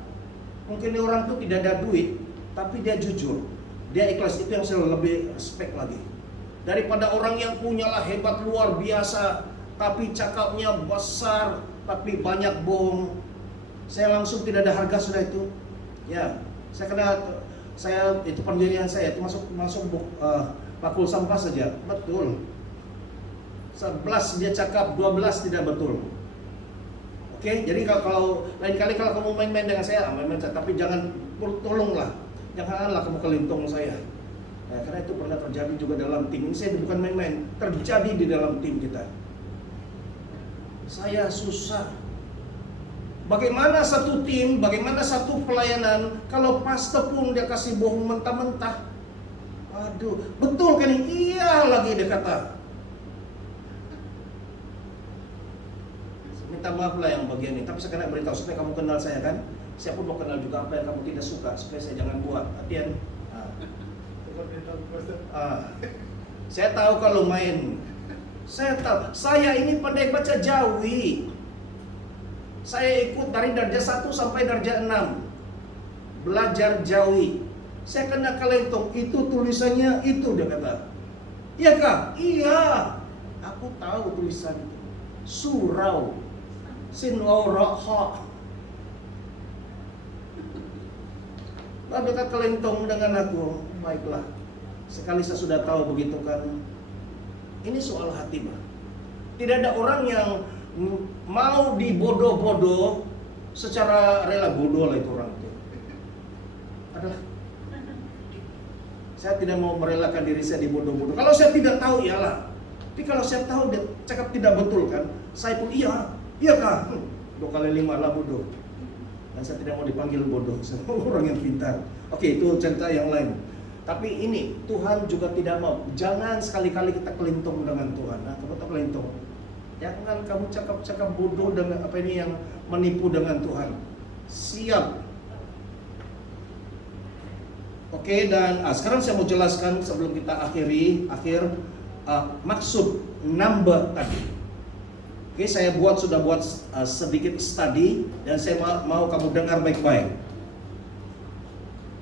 mungkin orang itu tidak ada duit, tapi dia jujur, dia ikhlas. Itu yang saya lebih respect lagi. Daripada orang yang punyalah hebat luar biasa, tapi cakapnya besar, tapi banyak bohong. Saya langsung tidak ada harga sudah itu. Ya, saya itu pendirian saya itu masuk bakul sampah saja, betul. 11 dia cakap, 12 tidak betul. Oke, jadi kalau lain kali kalau kamu main-main dengan saya, main-main, tapi jangan, tolonglah, janganlah kamu kelintong saya. Nah, karena itu pernah terjadi juga dalam tim ini. Saya bukan main-main, terjadi di dalam tim kita. Saya susah. Bagaimana satu tim, bagaimana satu pelayanan, kalau pastor pun dia kasih bohong mentah-mentah. Aduh, betul kan? Iya lagi dia kata. Minta maaf lah yang bagian ini, tapi saya kena beritahu supaya kamu kenal saya kan. Saya pun mau kenal juga apa yang kamu tidak suka, supaya saya jangan buat. Hati-hati. Saya tahu kalau main. Saya tahu. Saya ini pandai baca Jawi. Saya ikut dari darjah 1 sampai darjah 6. Belajar Jawi. Saya kena kelentong. Itu tulisannya itu, dia kata. Iya kah? Iya. Aku tahu tulisan itu. Surau. Sinwauraha. Lalu dia kelentong dengan aku. Baiklah. Sekali saya sudah tahu begitu kan. Ini soal hati, Pak. Tidak ada orang yang mau dibodoh-bodoh secara rela. Bodoh lah itu orang itu. Adalah. Saya tidak mau merelakan diri saya dibodoh-bodoh. Kalau saya tidak tahu, iyalah. Tapi kalau saya tahu dia cakap tidak betul kan, saya pun iya kah? 2 kali 5 lah bodoh. Dan saya tidak mau dipanggil bodoh. Saya orang yang pintar. Oke, itu cerita yang lain. Tapi ini Tuhan juga tidak mau. Jangan sekali-kali kita kelintong dengan Tuhan. Kamu tak kelintong. Jangan kamu cakap-cakap bodoh dengan apa ini yang menipu dengan Tuhan. Siap. Oke, dan sekarang saya mau jelaskan sebelum kita akhir maksud number tadi. Oke, saya sudah buat sedikit study dan saya mau kamu dengar baik-baik.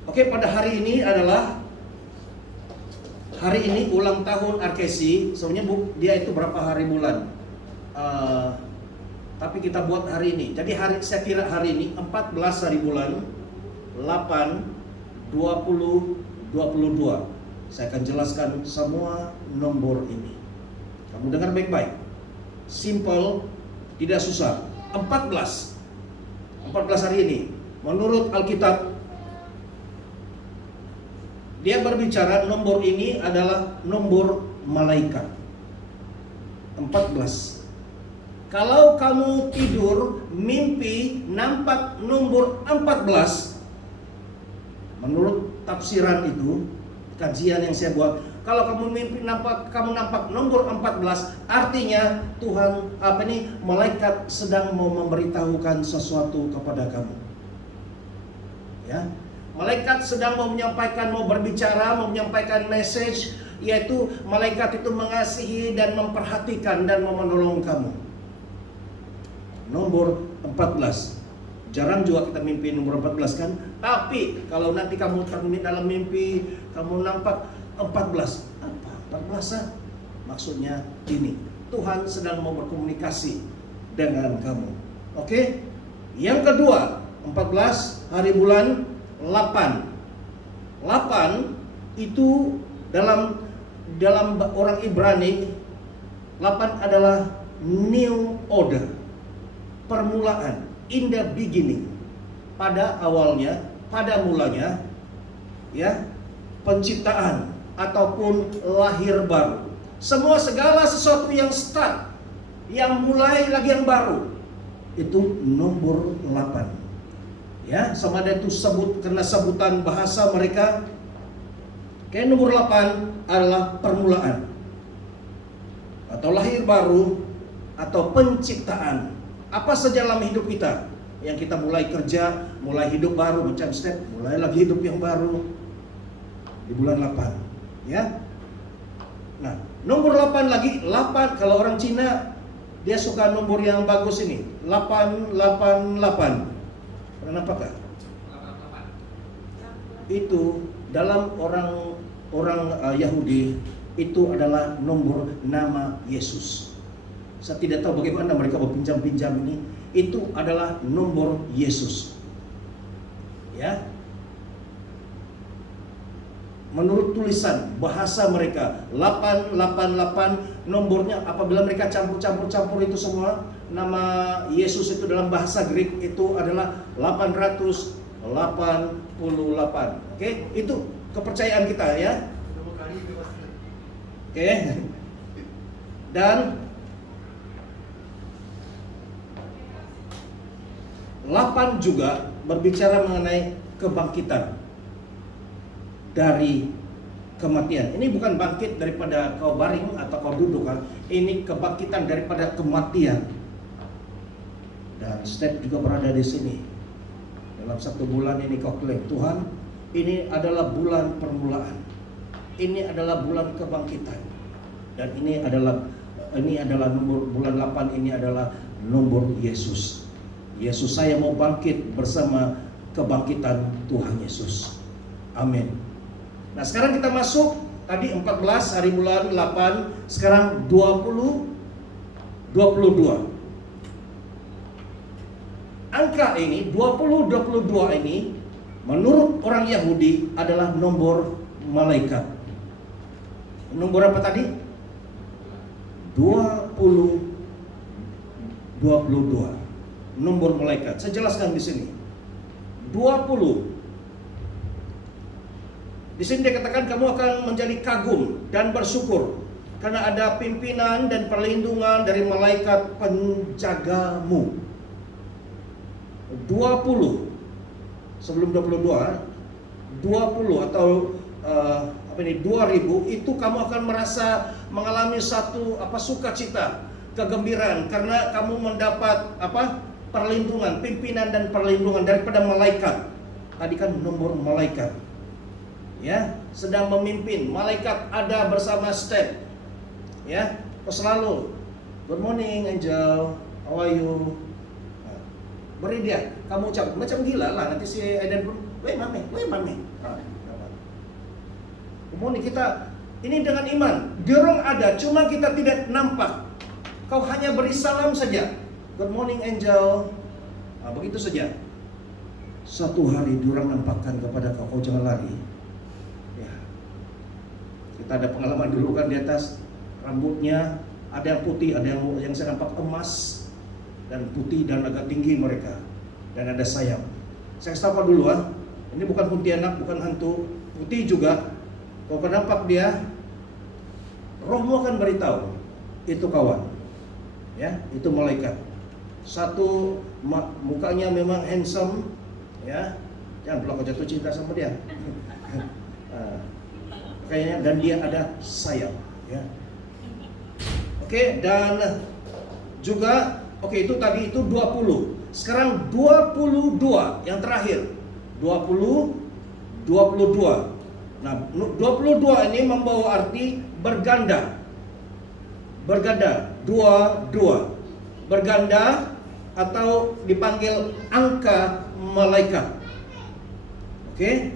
Oke, pada hari ini adalah ulang tahun RKC. Sebenarnya dia itu berapa hari bulan, tapi kita buat hari ini. Jadi saya kira hari ini 14 hari bulan 8, 20, 22. Saya akan jelaskan semua nomor ini. Kamu dengar baik-baik. Simple, tidak susah. 14 hari ini menurut Alkitab, dia berbicara nomor ini adalah nomor malaikat. 14. Kalau kamu tidur, mimpi, nampak nomor 14, menurut tafsiran itu, kajian yang saya buat, kalau kamu mimpi kamu nampak nomor 14, artinya Tuhan malaikat sedang mau memberitahukan sesuatu kepada kamu. Ya. Malaikat sedang mau menyampaikan, mau berbicara, mau menyampaikan message, yaitu malaikat itu mengasihi dan memperhatikan dan mau menolong kamu. Nomor 14. Jarang juga kita mimpi nomor 14 kan? Tapi kalau nanti kamu dalam mimpi kamu nampak 14. Apa? 14? Maksudnya ini, Tuhan sedang mau berkomunikasi dengan kamu. Oke? Yang kedua, 14 hari bulan 8. 8 itu dalam orang Ibrani, 8 adalah new order. Permulaan, in the beginning, pada awalnya, pada mulanya, ya, penciptaan ataupun lahir baru. Segala sesuatu yang start, yang mulai lagi yang baru, itu nomor 8. Ya, sama ada itu sebut karena sebutan bahasa mereka. Kayak nomor 8 adalah permulaan atau lahir baru atau penciptaan. Apa saja dalam hidup kita yang kita mulai kerja, mulai hidup baru, macam step, mulai lagi hidup yang baru di bulan 8, ya. Nah, nomor 8 lagi, 8 kalau orang Cina dia suka nomor yang bagus ini, 888. Pernah apakah? Itu dalam orang Yahudi itu adalah nomor nama Yesus. Saya tidak tahu bagaimana mereka berpinjam-pinjam ini. Itu adalah nomor Yesus. Ya. Menurut tulisan bahasa mereka 888 nomornya, apabila mereka campur itu semua, nama Yesus itu dalam bahasa Greek itu adalah 888. Oke, itu kepercayaan kita ya. Oke. Dan 8 juga berbicara mengenai kebangkitan dari kematian. Ini bukan bangkit daripada kau baring atau kau duduk kan. Ini kebangkitan daripada kematian. Dan step juga berada di sini. Dalam 1 bulan ini kau klaim, Tuhan, ini adalah bulan permulaan. Ini adalah bulan kebangkitan. Dan ini adalah nomor bulan 8 ini adalah nomor Yesus. Yesus, saya mau bangkit bersama kebangkitan Tuhan Yesus. Amin. Nah, sekarang kita masuk tadi 14 hari bulan 8, sekarang 22. Angka ini 22 ini menurut orang Yahudi adalah nomor malaikat. Nomor apa tadi? 22. Nomor malaikat. Saya jelaskan di sini. 20. Di sini dia katakan kamu akan menjadi kagum dan bersyukur karena ada pimpinan dan perlindungan dari malaikat penjagamu. 20. Sebelum 22, 20 atau 2000 itu kamu akan merasa mengalami satu sukacita, kegembiraan karena kamu mendapat perlindungan, pimpinan dan perlindungan daripada malaikat. Tadi kan nomor malaikat. Ya, sedang memimpin. Malaikat ada bersama step. Ya, selalu. Good morning Angel, how are you? Beri dia, kamu ucap macam gila lah nanti si Eden pun, weh mami. Kemudian kita ini dengan iman, diorang ada, cuma kita tidak nampak. Kau hanya beri salam saja. Good morning Angel. Begitu saja. Satu hari diorang nampakkan kepada kau jangan lari. Ya. Kita ada pengalaman dulu kan di atas rambutnya ada yang putih, ada yang saya nampak emas dan putih dan agak tinggi mereka dan ada sayap. Saya kasih tahu dulu ini bukan kuntilanak, bukan hantu, putih juga. Kau nampak dia, rohmu akan beritahu itu kawan. Ya, itu malaikat. Satu mukanya memang handsome, ya. Jangan pula kau jatuh cinta sama dia. Kayaknya, dan dia ada sayap, ya. Oke, dan juga itu tadi itu 20. Sekarang 22 yang terakhir. 22. Nah, 22 ini membawa arti berganda. Berganda, 22. Berganda atau dipanggil angka malaikat. Oke?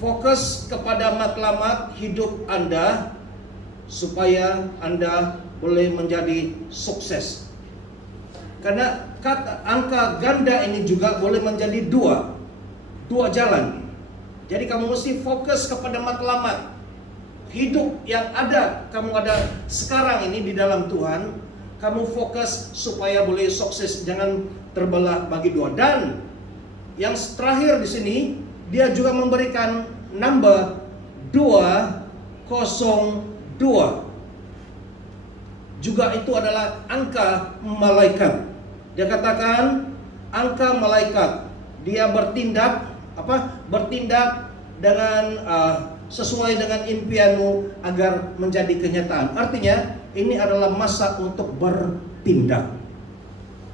Fokus kepada matlamat hidup Anda supaya Anda boleh menjadi sukses. Karena angka ganda ini juga boleh menjadi dua jalan. Jadi kamu mesti fokus kepada matlamat hidup yang kamu ada sekarang ini di dalam Tuhan. Kamu fokus supaya boleh sukses, jangan terbelah bagi dua. Dan yang terakhir di sini, dia juga memberikan number 202. Juga itu adalah angka malaikat. Dia katakan angka malaikat. Dia bertindak dengan sesuai dengan impianmu agar menjadi kenyataan. Artinya ini adalah masa untuk bertindak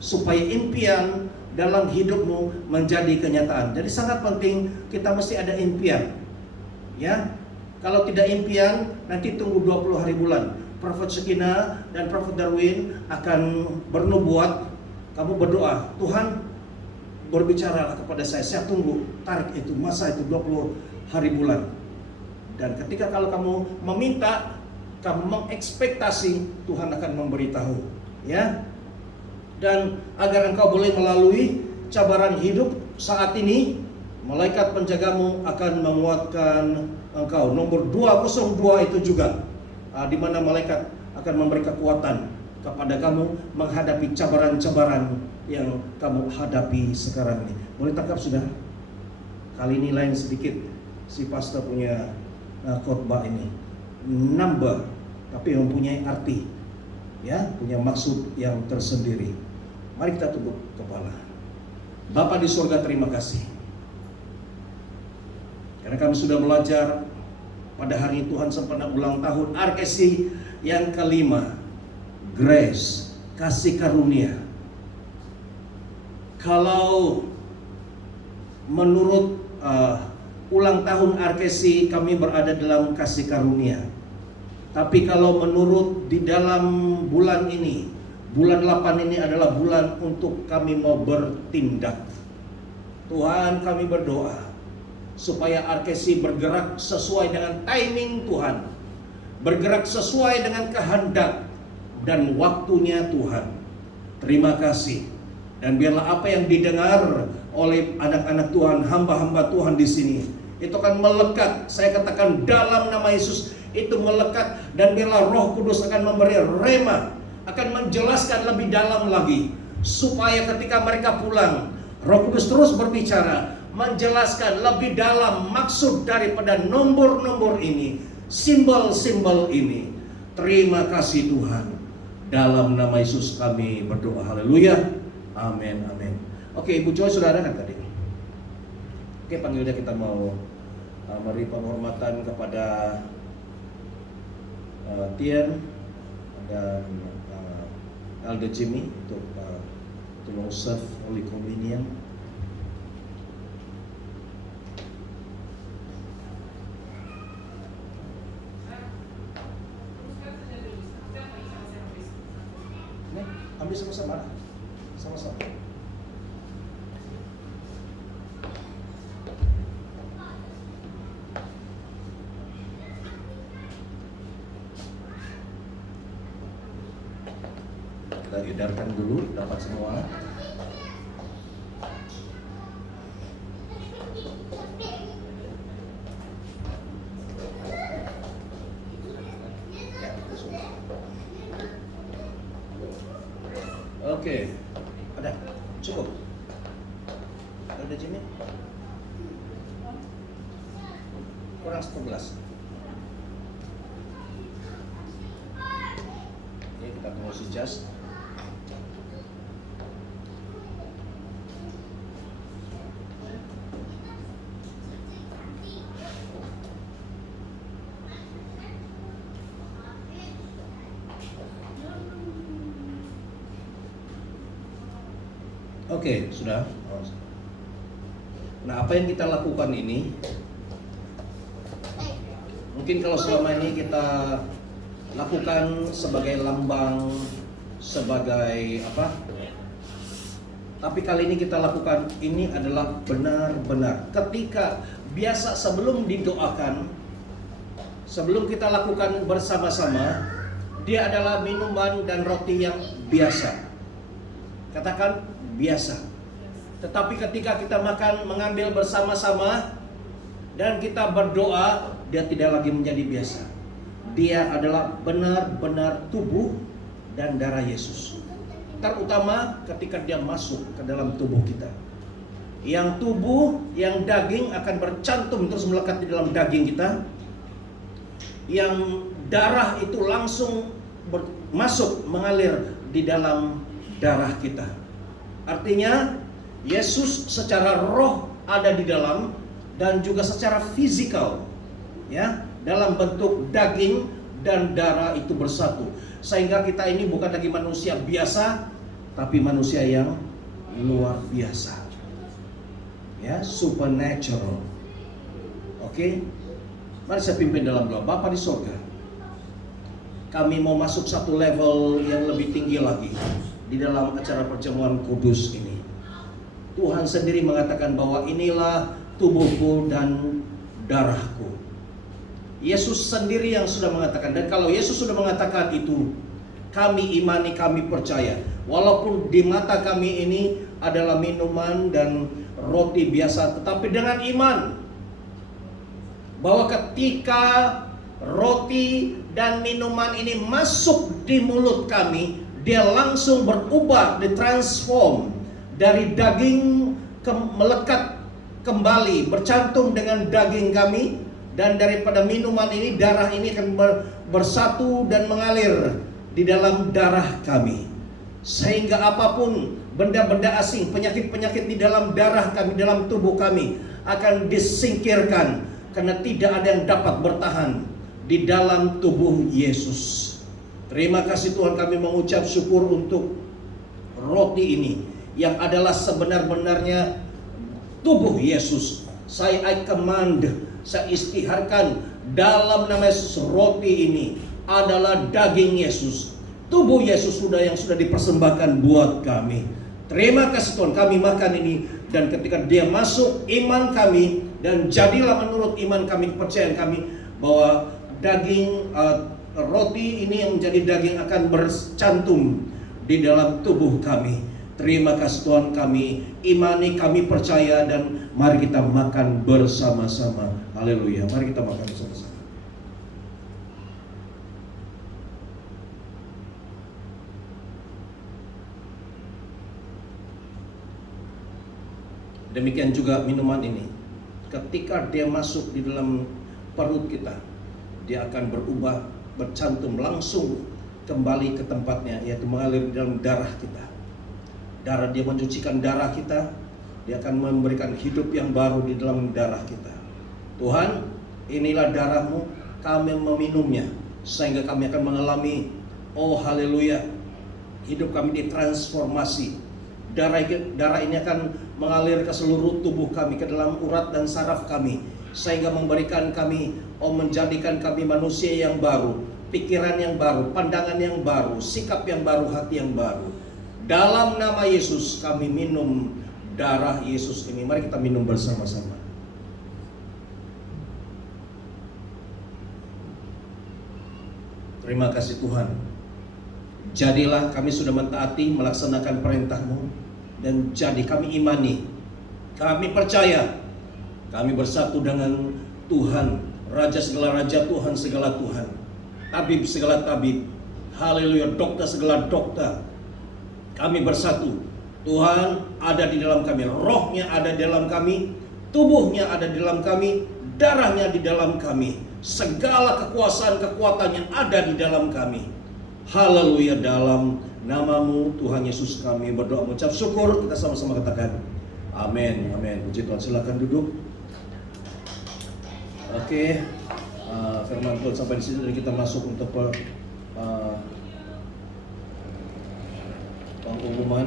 supaya impian dalam hidupmu menjadi kenyataan. Jadi sangat penting kita mesti ada impian. Ya. Kalau tidak impian, nanti tunggu 20 hari bulan. Prophet Sekina dan Prophet Darwin akan bernubuat. Kamu berdoa, Tuhan berbicara kepada saya tunggu, tarik itu, masa itu 20 hari bulan. Dan ketika kalau kamu meminta, kamu mengekspektasi, Tuhan akan memberitahu, ya. Dan agar engkau boleh melalui cabaran hidup saat ini, malaikat penjagamu akan menguatkan engkau. Nomor 202 itu juga di mana malaikat akan memberi kekuatan kepada kamu menghadapi cabaran-cabaran yang kamu hadapi sekarang ini. Boleh tangkap sudah? Kali ini lain sedikit si pastor punya khotbah ini. Number, tapi mempunyai arti, ya, punya maksud yang tersendiri. Mari kita tunduk kepala. Bapa di surga, terima kasih karena kami sudah belajar pada hari Tuhan sempena ulang tahun RKC yang kelima, Grace, kasih karunia. Kalau menurut ulang tahun RKC kami berada dalam kasih karunia. Tapi kalau menurut di dalam bulan ini, bulan 8 ini adalah bulan untuk kami mau bertindak. Tuhan, kami berdoa supaya RKC bergerak sesuai dengan timing Tuhan, bergerak sesuai dengan kehendak dan waktunya Tuhan. Terima kasih. Dan biarlah apa yang didengar oleh anak-anak Tuhan, hamba-hamba Tuhan di sini, itu akan melekat. Saya katakan dalam nama Yesus, itu melekat. Dan biarlah Roh Kudus akan memberi rema, akan menjelaskan lebih dalam lagi, supaya ketika mereka pulang, Roh Kudus terus berbicara, menjelaskan lebih dalam maksud daripada nombor-nombor ini, simbol-simbol ini. Terima kasih Tuhan. Dalam nama Yesus kami berdoa. Haleluya. Amin, amin. Oke, Ibu Joy sudah ada kan tadi? Oke, panggil dia, kita mau beri penghormatan kepada Tien dan Elder Jimmy untuk serve Holy Communion. Ambil sama-sama. Sama-sama. Kita edarkan dulu, dapat semua. Oke, ada, cukup. Ada Jimmy? Kurang 1 gelas. Masih just. Oke, sudah. Nah, apa yang kita lakukan ini, mungkin kalau selama ini kita lakukan sebagai lambang, sebagai apa? Tapi kali ini kita lakukan ini adalah benar-benar. Ketika biasa sebelum didoakan, sebelum kita lakukan bersama-sama, dia adalah minuman dan roti yang biasa. Katakan biasa. Tetapi ketika kita makan, mengambil bersama-sama dan kita berdoa, dia tidak lagi menjadi biasa. Dia adalah benar-benar tubuh dan darah Yesus. Terutama ketika dia masuk ke dalam tubuh kita. Yang tubuh, yang daging akan bercantum terus melekat di dalam daging kita. Yang darah itu langsung masuk mengalir di dalam darah kita. Artinya Yesus secara roh ada di dalam dan juga secara fisikal, ya, dalam bentuk daging dan darah itu bersatu. Sehingga kita ini bukan lagi manusia biasa, tapi manusia yang luar biasa, ya, supernatural. Oke, mari saya pimpin dalam doa. Bapa di sorga, kami mau masuk satu level yang lebih tinggi lagi di dalam acara perjamuan kudus ini. Tuhan sendiri mengatakan bahwa inilah tubuhku dan darahku. Yesus sendiri yang sudah mengatakan, dan kalau Yesus sudah mengatakan itu, kami imani, kami percaya. Walaupun di mata kami ini adalah minuman dan roti biasa, tetapi dengan iman bahwa ketika roti dan minuman ini masuk di mulut kami, dia langsung berubah, ditransform dari daging melekat kembali, bercantum dengan daging kami, dan daripada minuman ini, darah ini akan bersatu dan mengalir di dalam darah kami. Sehingga apapun benda-benda asing, penyakit-penyakit di dalam darah kami, dalam tubuh kami akan disingkirkan, karena tidak ada yang dapat bertahan di dalam tubuh Yesus. Terima kasih Tuhan, kami mengucap syukur untuk roti ini yang adalah sebenar-benarnya tubuh Yesus. I command, saya istiharkan dalam nama Yesus, roti ini adalah daging Yesus, tubuh Yesus yang sudah dipersembahkan buat kami. Terima kasih Tuhan, kami makan ini, dan ketika dia masuk iman kami, dan jadilah menurut iman kami, kepercayaan kami bahwa daging roti ini yang menjadi daging akan bercantum di dalam tubuh kami. Terima kasih Tuhan, kami imani, kami percaya, dan mari kita makan bersama-sama. Haleluya, mari kita makan bersama-sama. Demikian juga minuman ini, ketika dia masuk di dalam perut kita, dia akan berubah, bercantum langsung kembali ke tempatnya, yaitu mengalir di dalam darah kita. Darah dia mencucikan darah kita, dia akan memberikan hidup yang baru di dalam darah kita. Tuhan, inilah darah-Mu, kami meminumnya, sehingga kami akan mengalami, oh haleluya, hidup kami ditransformasi. Darah ini akan mengalir ke seluruh tubuh kami, ke dalam urat dan saraf kami, sehingga memberikan kami, menjadikan kami manusia yang baru, pikiran yang baru, pandangan yang baru, sikap yang baru, hati yang baru. Dalam nama Yesus kami minum darah Yesus ini. Mari kita minum bersama-sama. Terima kasih Tuhan. Jadilah, kami sudah mentaati, melaksanakan perintah-Mu, dan jadi kami imani, kami percaya, kami bersatu dengan Tuhan, Raja segala Raja, Tuhan segala Tuhan, Tabib segala Tabib, haleluya, dokter segala dokter. Kami bersatu, Tuhan ada di dalam kami, rohnya ada di dalam kami, tubuhnya ada di dalam kami, darahnya di dalam kami, segala kekuasaan kekuatannya ada di dalam kami. Haleluya, dalam namamu Tuhan Yesus kami berdoa mengucap syukur. Kita sama-sama katakan amin, amin. Puji Tuhan, silakan duduk. Oke, firman Tuhan sampai di sini dan kita masuk untuk pengumuman.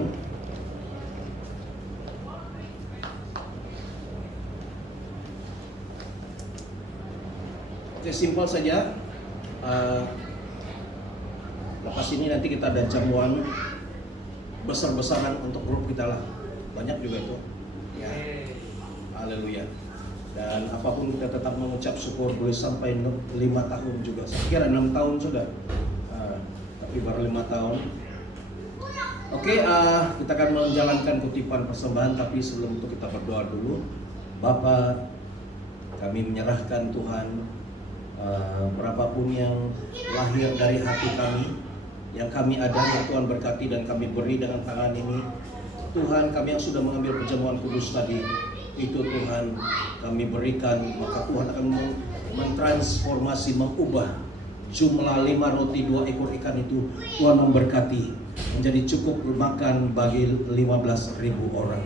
Oke, simpel saja. Lepas ini nanti kita ada jamuan besar-besaran untuk grup kita lah. Banyak juga itu. Ya. Haleluya. Dan apapun kita tetap mengucap syukur, boleh sampai 5 tahun juga. Saya kira 6 tahun sudah. Tapi baru 5 tahun. Oke, kita akan menjalankan kutipan persembahan, tapi sebelum itu kita berdoa dulu. Bapa, kami menyerahkan Tuhan berapapun yang lahir dari hati kami, yang kami ada, yang Tuhan berkati dan kami beri dengan tangan ini. Tuhan, kami yang sudah mengambil perjamuan kudus tadi, itu Tuhan kami berikan, maka Tuhan akan mentransformasi, mengubah jumlah 5 roti 2 ekor ikan itu. Tuhan memberkati menjadi cukup makan bagi 15.000 orang.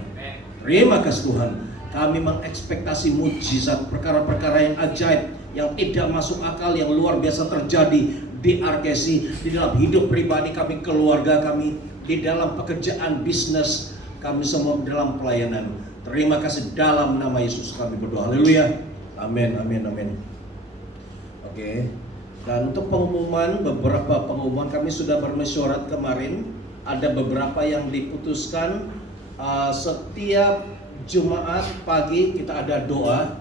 Terima kasih Tuhan. Kami mengekspektasi mujizat, perkara-perkara yang ajaib, yang tidak masuk akal, yang luar biasa terjadi di RKC, di dalam hidup pribadi kami, keluarga kami, di dalam pekerjaan bisnis kami, semua dalam pelayanan. Terima kasih, dalam nama Yesus kami berdoa. Haleluya. Amin, amin, amin. Oke. Dan untuk pengumuman, beberapa pengumuman kami sudah bermesyuarat kemarin. Ada beberapa yang diputuskan. Setiap Jumat pagi kita ada doa,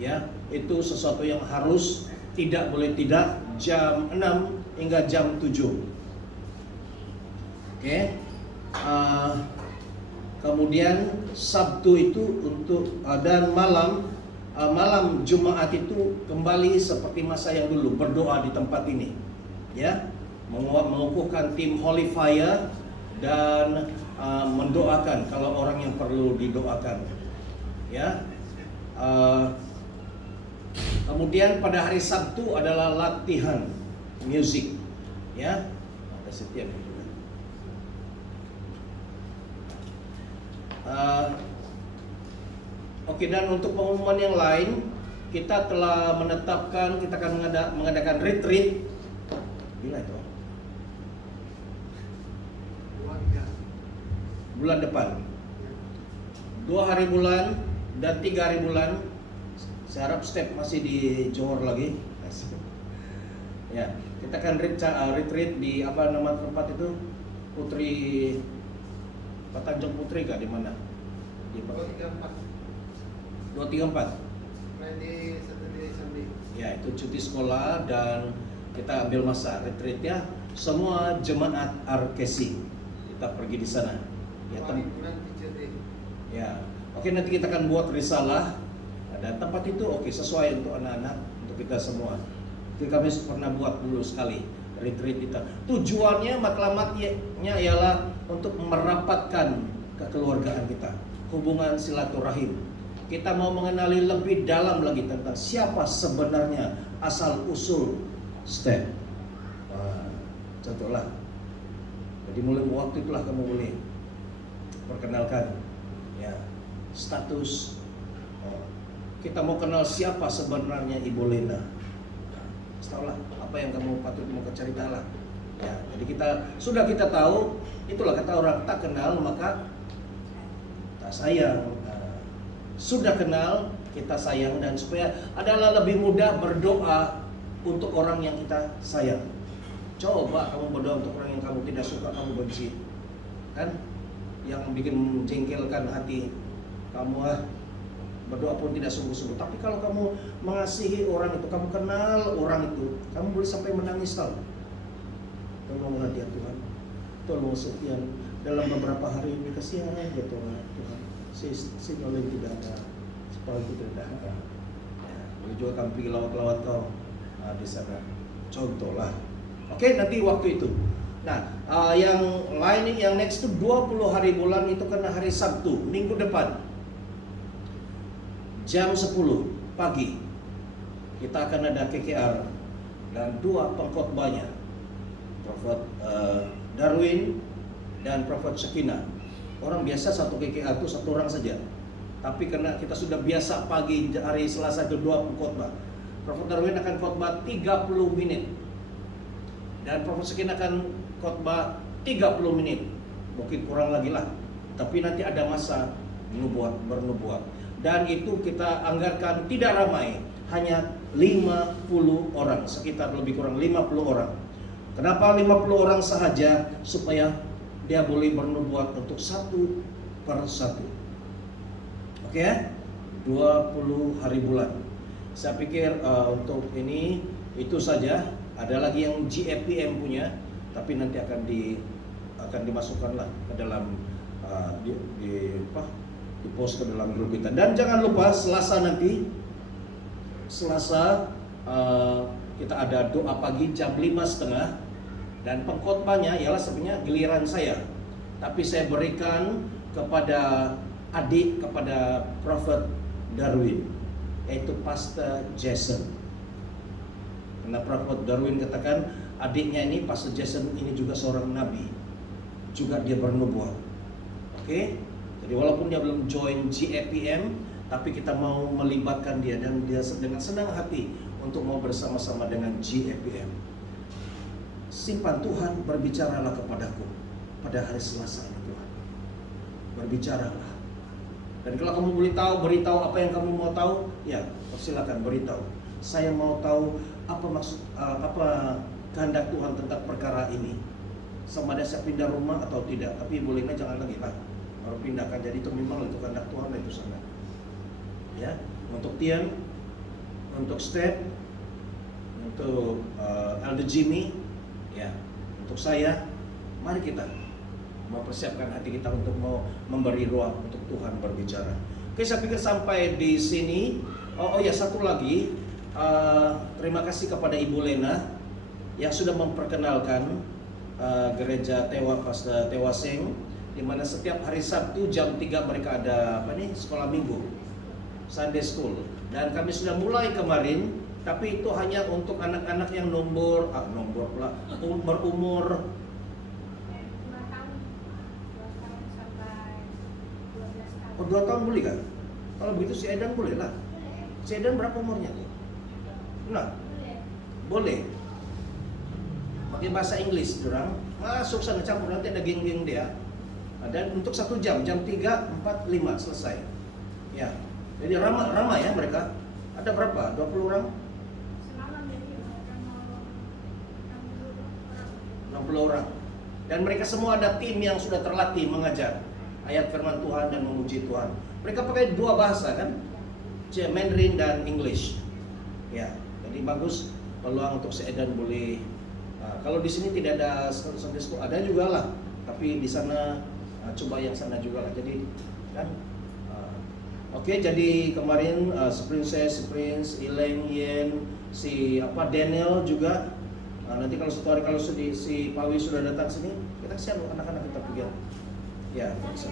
ya, itu sesuatu yang harus, tidak boleh tidak, jam 6 hingga jam 7. Oke. Kemudian Sabtu itu untuk dan malam Jumat itu kembali seperti masa yang dulu, berdoa di tempat ini, ya, mengukuhkan tim Holy Fire dan mendoakan kalau orang yang perlu didoakan, ya. Kemudian pada hari Sabtu adalah latihan musik, ya. Ada setiap juga. Oke, dan untuk pengumuman yang lain, kita telah menetapkan kita akan mengadakan retreat. Gila itu. Bulan depan. 2 hari bulan dan 3 hari bulan. Saya harap step masih di Johor lagi. Ya, kita akan retreat di apa nama tempat itu? Putri Tanjung Putri kah, di mana? Di 234. 234. Friday, Saturday, Sunday. Ya, itu cuti sekolah dan kita ambil masa retreat, ya. Semua jemaat RKC kita pergi di sana. Ya, ya. Oke, nanti kita akan buat risalah. Dan tempat itu oke, sesuai untuk anak-anak, untuk kita semua. Jadi kami pernah buat dulu sekali retreat kita. Tujuannya, matlamatnya ialah untuk merapatkan kekeluargaan kita, hubungan silaturahim. Kita mau mengenali lebih dalam lagi tentang siapa sebenarnya asal usul STEM. Contohlah, jadi mulai waktu itulah kamu boleh perkenalkan, ya, status. Kita mau kenal siapa sebenarnya Ibu Lena. Tahulah apa yang kamu patut mau ceritalah. Ya, jadi kita tahu, itulah kata orang, tak kenal maka tak sayang. Sudah kenal kita sayang, dan supaya adalah lebih mudah berdoa untuk orang yang kita sayang. Coba kamu berdoa untuk orang yang kamu tidak suka, kamu benci, kan? Yang bikin jengkelkan hati kamu, berdoa pun tidak sungguh-sungguh. Tapi kalau kamu mengasihi orang itu, kamu kenal orang itu, kamu boleh sampai menangis, tahu. Tolonglah dia Tuhan, tolong sekian dalam beberapa hari ini, kasihan ya Tuhan. Si Nolin tidak ada, si Paul tidak ada. Ya, boleh juga kamu pergi lawat-lawat kau di sana. Contohlah. Oke, nanti waktu itu. Nah, yang lain, yang next itu 20 hari bulan itu kena hari Sabtu, minggu depan. Jam 10 pagi kita akan ada KKR dan 2 pengkhotbahnya. Prophet Darwin dan Prophet Shekina. Orang biasa satu KKA itu satu orang saja. Tapi karena kita sudah biasa pagi hari Selasa kedua khotbah, Prophet Darwin akan khotbah 30 menit dan Prophet Shekina akan khotbah 30 menit. Mungkin kurang lagi lah. Tapi nanti ada masa bernubuat. Dan itu kita anggarkan tidak ramai, hanya 50 orang, sekitar lebih kurang 50 orang. Kenapa 50 orang sahaja? Supaya dia boleh bernubuat untuk satu per satu. Oke, 20 hari bulan. Saya pikir untuk ini itu saja. Ada lagi yang GAPM punya, tapi nanti akan dimasukkan lah ke dalam di post ke dalam grup kita. Dan jangan lupa Selasa nanti, kita ada doa pagi jam 5:30 dan pengkhotbahnya ialah sebenarnya giliran saya. Tapi saya berikan kepada kepada Prophet Darwin, yaitu Pastor Jason. Karena Prophet Darwin katakan adiknya ini, Pastor Jason ini juga seorang nabi, juga dia bernubuat. Oke? Jadi walaupun dia belum join GAPM, tapi kita mau melibatkan dia dan dia dengan senang hati untuk mau bersama-sama dengan GAPM. Simpan Tuhan, berbicaralah kepadaku pada hari Selasa ini Tuhan. Berbicaralah. Dan kalau kamu boleh beritahu apa yang kamu mau tahu, ya silakan beritahu. Saya mau tahu apa kehendak Tuhan tentang perkara ini. Sama ada saya pindah rumah atau tidak, tapi bolehnya jangan lagi lah. Baru pindahkan, jadi itu memang itu kehendak Tuhan itu sana. Ya, untuk Tian, untuk Step, untuk Elder Jimmy, ya, untuk saya, mari kita mempersiapkan hati kita untuk mau memberi ruang untuk Tuhan berbicara. Oke, saya pikir sampai di sini. Oh ya, satu lagi, terima kasih kepada Ibu Lena yang sudah memperkenalkan gereja Pastor Tewaseng, di mana setiap hari Sabtu jam 3 mereka ada sekolah minggu, Sunday School. Dan kami sudah mulai kemarin, tapi itu hanya untuk anak-anak yang berumur 2 tahun boleh kan? Kalau begitu si Edan boleh lah. Si Edan berapa umurnya tuh? Nah, boleh. Pakai bahasa Inggris, orang masuk sana campur, nanti ada geng-geng dia. Dan untuk 1 jam, jam 3, 4, 5 selesai. Ya, jadi ramai ya mereka. Ada berapa? 20 orang? 60 orang. Dan mereka semua ada tim yang sudah terlatih mengajar ayat firman Tuhan dan memuji Tuhan. Mereka pakai 2 bahasa kan? Mandarin dan English. Ya, jadi bagus peluang untuk si Edan boleh. Kalau di sini tidak ada Sunday School, ada juga lah. Tapi di sana coba yang sana juga lah. Jadi kan oke, jadi kemarin si Prince, Ileng, Yen, si Daniel juga. Nanti kalau suatu hari kalau si Pawi sudah datang sini, kita kasihan anak-anak kita pergi. Ya, bisa.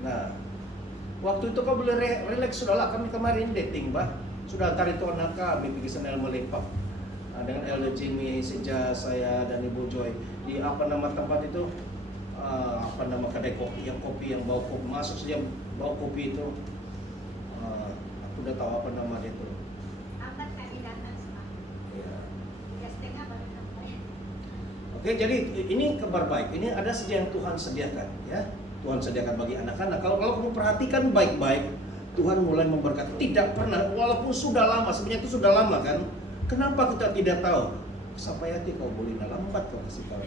Nah, waktu itu kau boleh relax sudahlah. Kami kemarin dating, bah. Sudah tarik itu anak kami pergi sana Melepak. Dengan Elder Jimmy, Sejak, saya dan Ibu Joy di nama tempat itu, kedai kopi yang bau kopi, masuk saja bau kopi itu. Aku udah tahu apa nama dia itu. Ya. Oke, jadi ini kabar baik. Ini ada saja yang Tuhan sediakan, ya. Tuhan sediakan bagi anak-anak. Kalau kamu perhatikan baik-baik, Tuhan mulai memberkati. Tidak pernah, walaupun sudah lama, sebenarnya itu sudah lama kan. Kenapa kita tidak tahu? Sampai hati kau boleh lambat kau kasih tahu.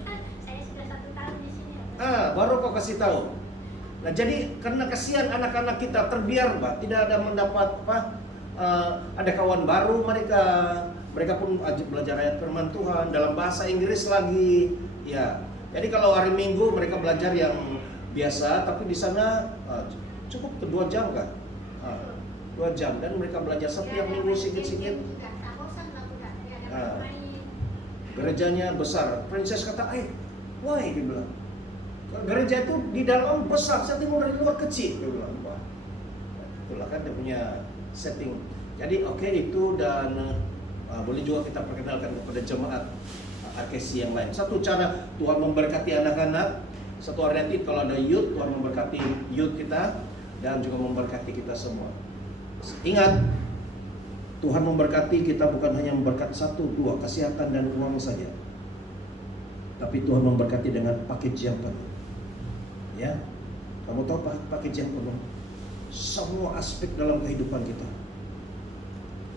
Saya sudah 1 tahun di sini. Baru kau kasih tahu. Nah, jadi karena kasihan anak-anak kita terbiar, Pak, tidak ada mendapat ada kawan baru mereka pun belajar ayat firman Tuhan dalam bahasa Inggris lagi. Ya. Jadi kalau hari Minggu mereka belajar yang biasa, tapi di sana cukup 2 jam kan? 2 jam dan mereka belajar setiap minggu sedikit-sedikit. Gerejanya besar. Princess kata, why? Dia bilang, gereja itu di dalam besar, saya tengok dari luar kecil. Dia bilang, wah, itulah kan dia punya setting. Jadi oke, itu dan Boleh juga kita perkenalkan kepada jemaat AKC yang lain. Satu cara Tuhan memberkati anak-anak. Satu hari nanti kalau ada youth, Tuhan memberkati youth kita dan juga memberkati kita semua. Ingat, Tuhan memberkati kita bukan hanya memberkati 1, 2 kesehatan dan uang saja, tapi Tuhan memberkati dengan package yang penuh. Ya, kamu tahu package yang penuh, semua aspek dalam kehidupan kita.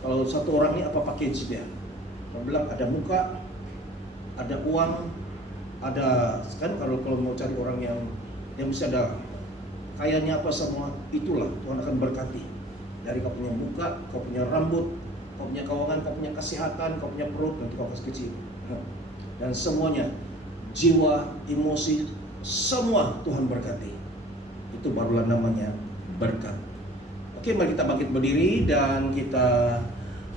Kalau satu orang ini apa package dia? Mau bilang ada muka, ada uang, ada kan kalau mau cari orang yang bisa ada kayanya apa semua, itulah Tuhan akan berkati. Dari kau punya muka, kau punya rambut, kau punya keuangan, kau punya kesehatan, kau punya perut, nanti kau kasih kecil. Dan semuanya, jiwa, emosi, semua Tuhan berkati. Itu barulah namanya berkat. Oke, mari kita bangkit berdiri dan kita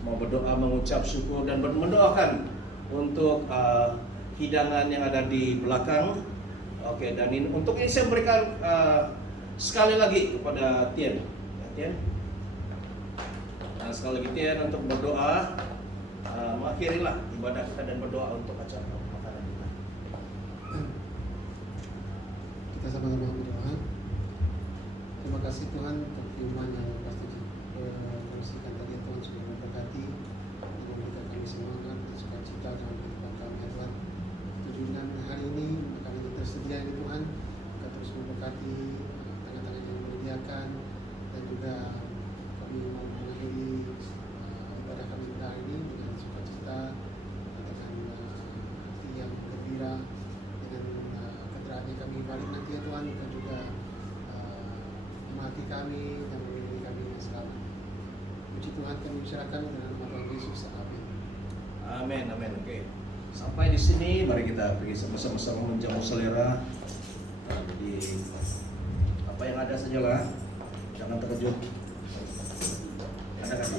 mau berdoa, mengucap syukur dan mendoakan untuk hidangan yang ada di belakang. Oke, dan untuk ini saya berikan sekali lagi kepada Tien. Tien. Nah, sekali lagi Tien untuk berdoa, mengakhirilah ibadah kita dan berdoa untuk acara makanan kita. Kita sama-sama berdoa. Terima kasih Tuhan untuk firman yang pasti teruskan tadi Tuhan sudah memberkati dan memberikan kami semangat dan sukacita dalam kehidupan kami Tuhan. Tujuan hari ini kami tersedia ini Tuhan, Kau terus memberkati tangan-tangan yang menyediakan dan juga kami mau mengakhiri ibadah kami pada hari ini dengan sukacita, dengan hati yang gembira, dengan keterangan yang kami balik nanti ya Tuhan, dan juga memati kami dan memilih kami yang selamat. Puji Tuhan kami serahkan dalam nama Tuhan Yesus. Amin. Amin, amin. Oke. Sampai di sini, mari kita pergi sama-sama menjamu selera. Jadi apa yang ada sajalah, jangan terkejut. Ada kan?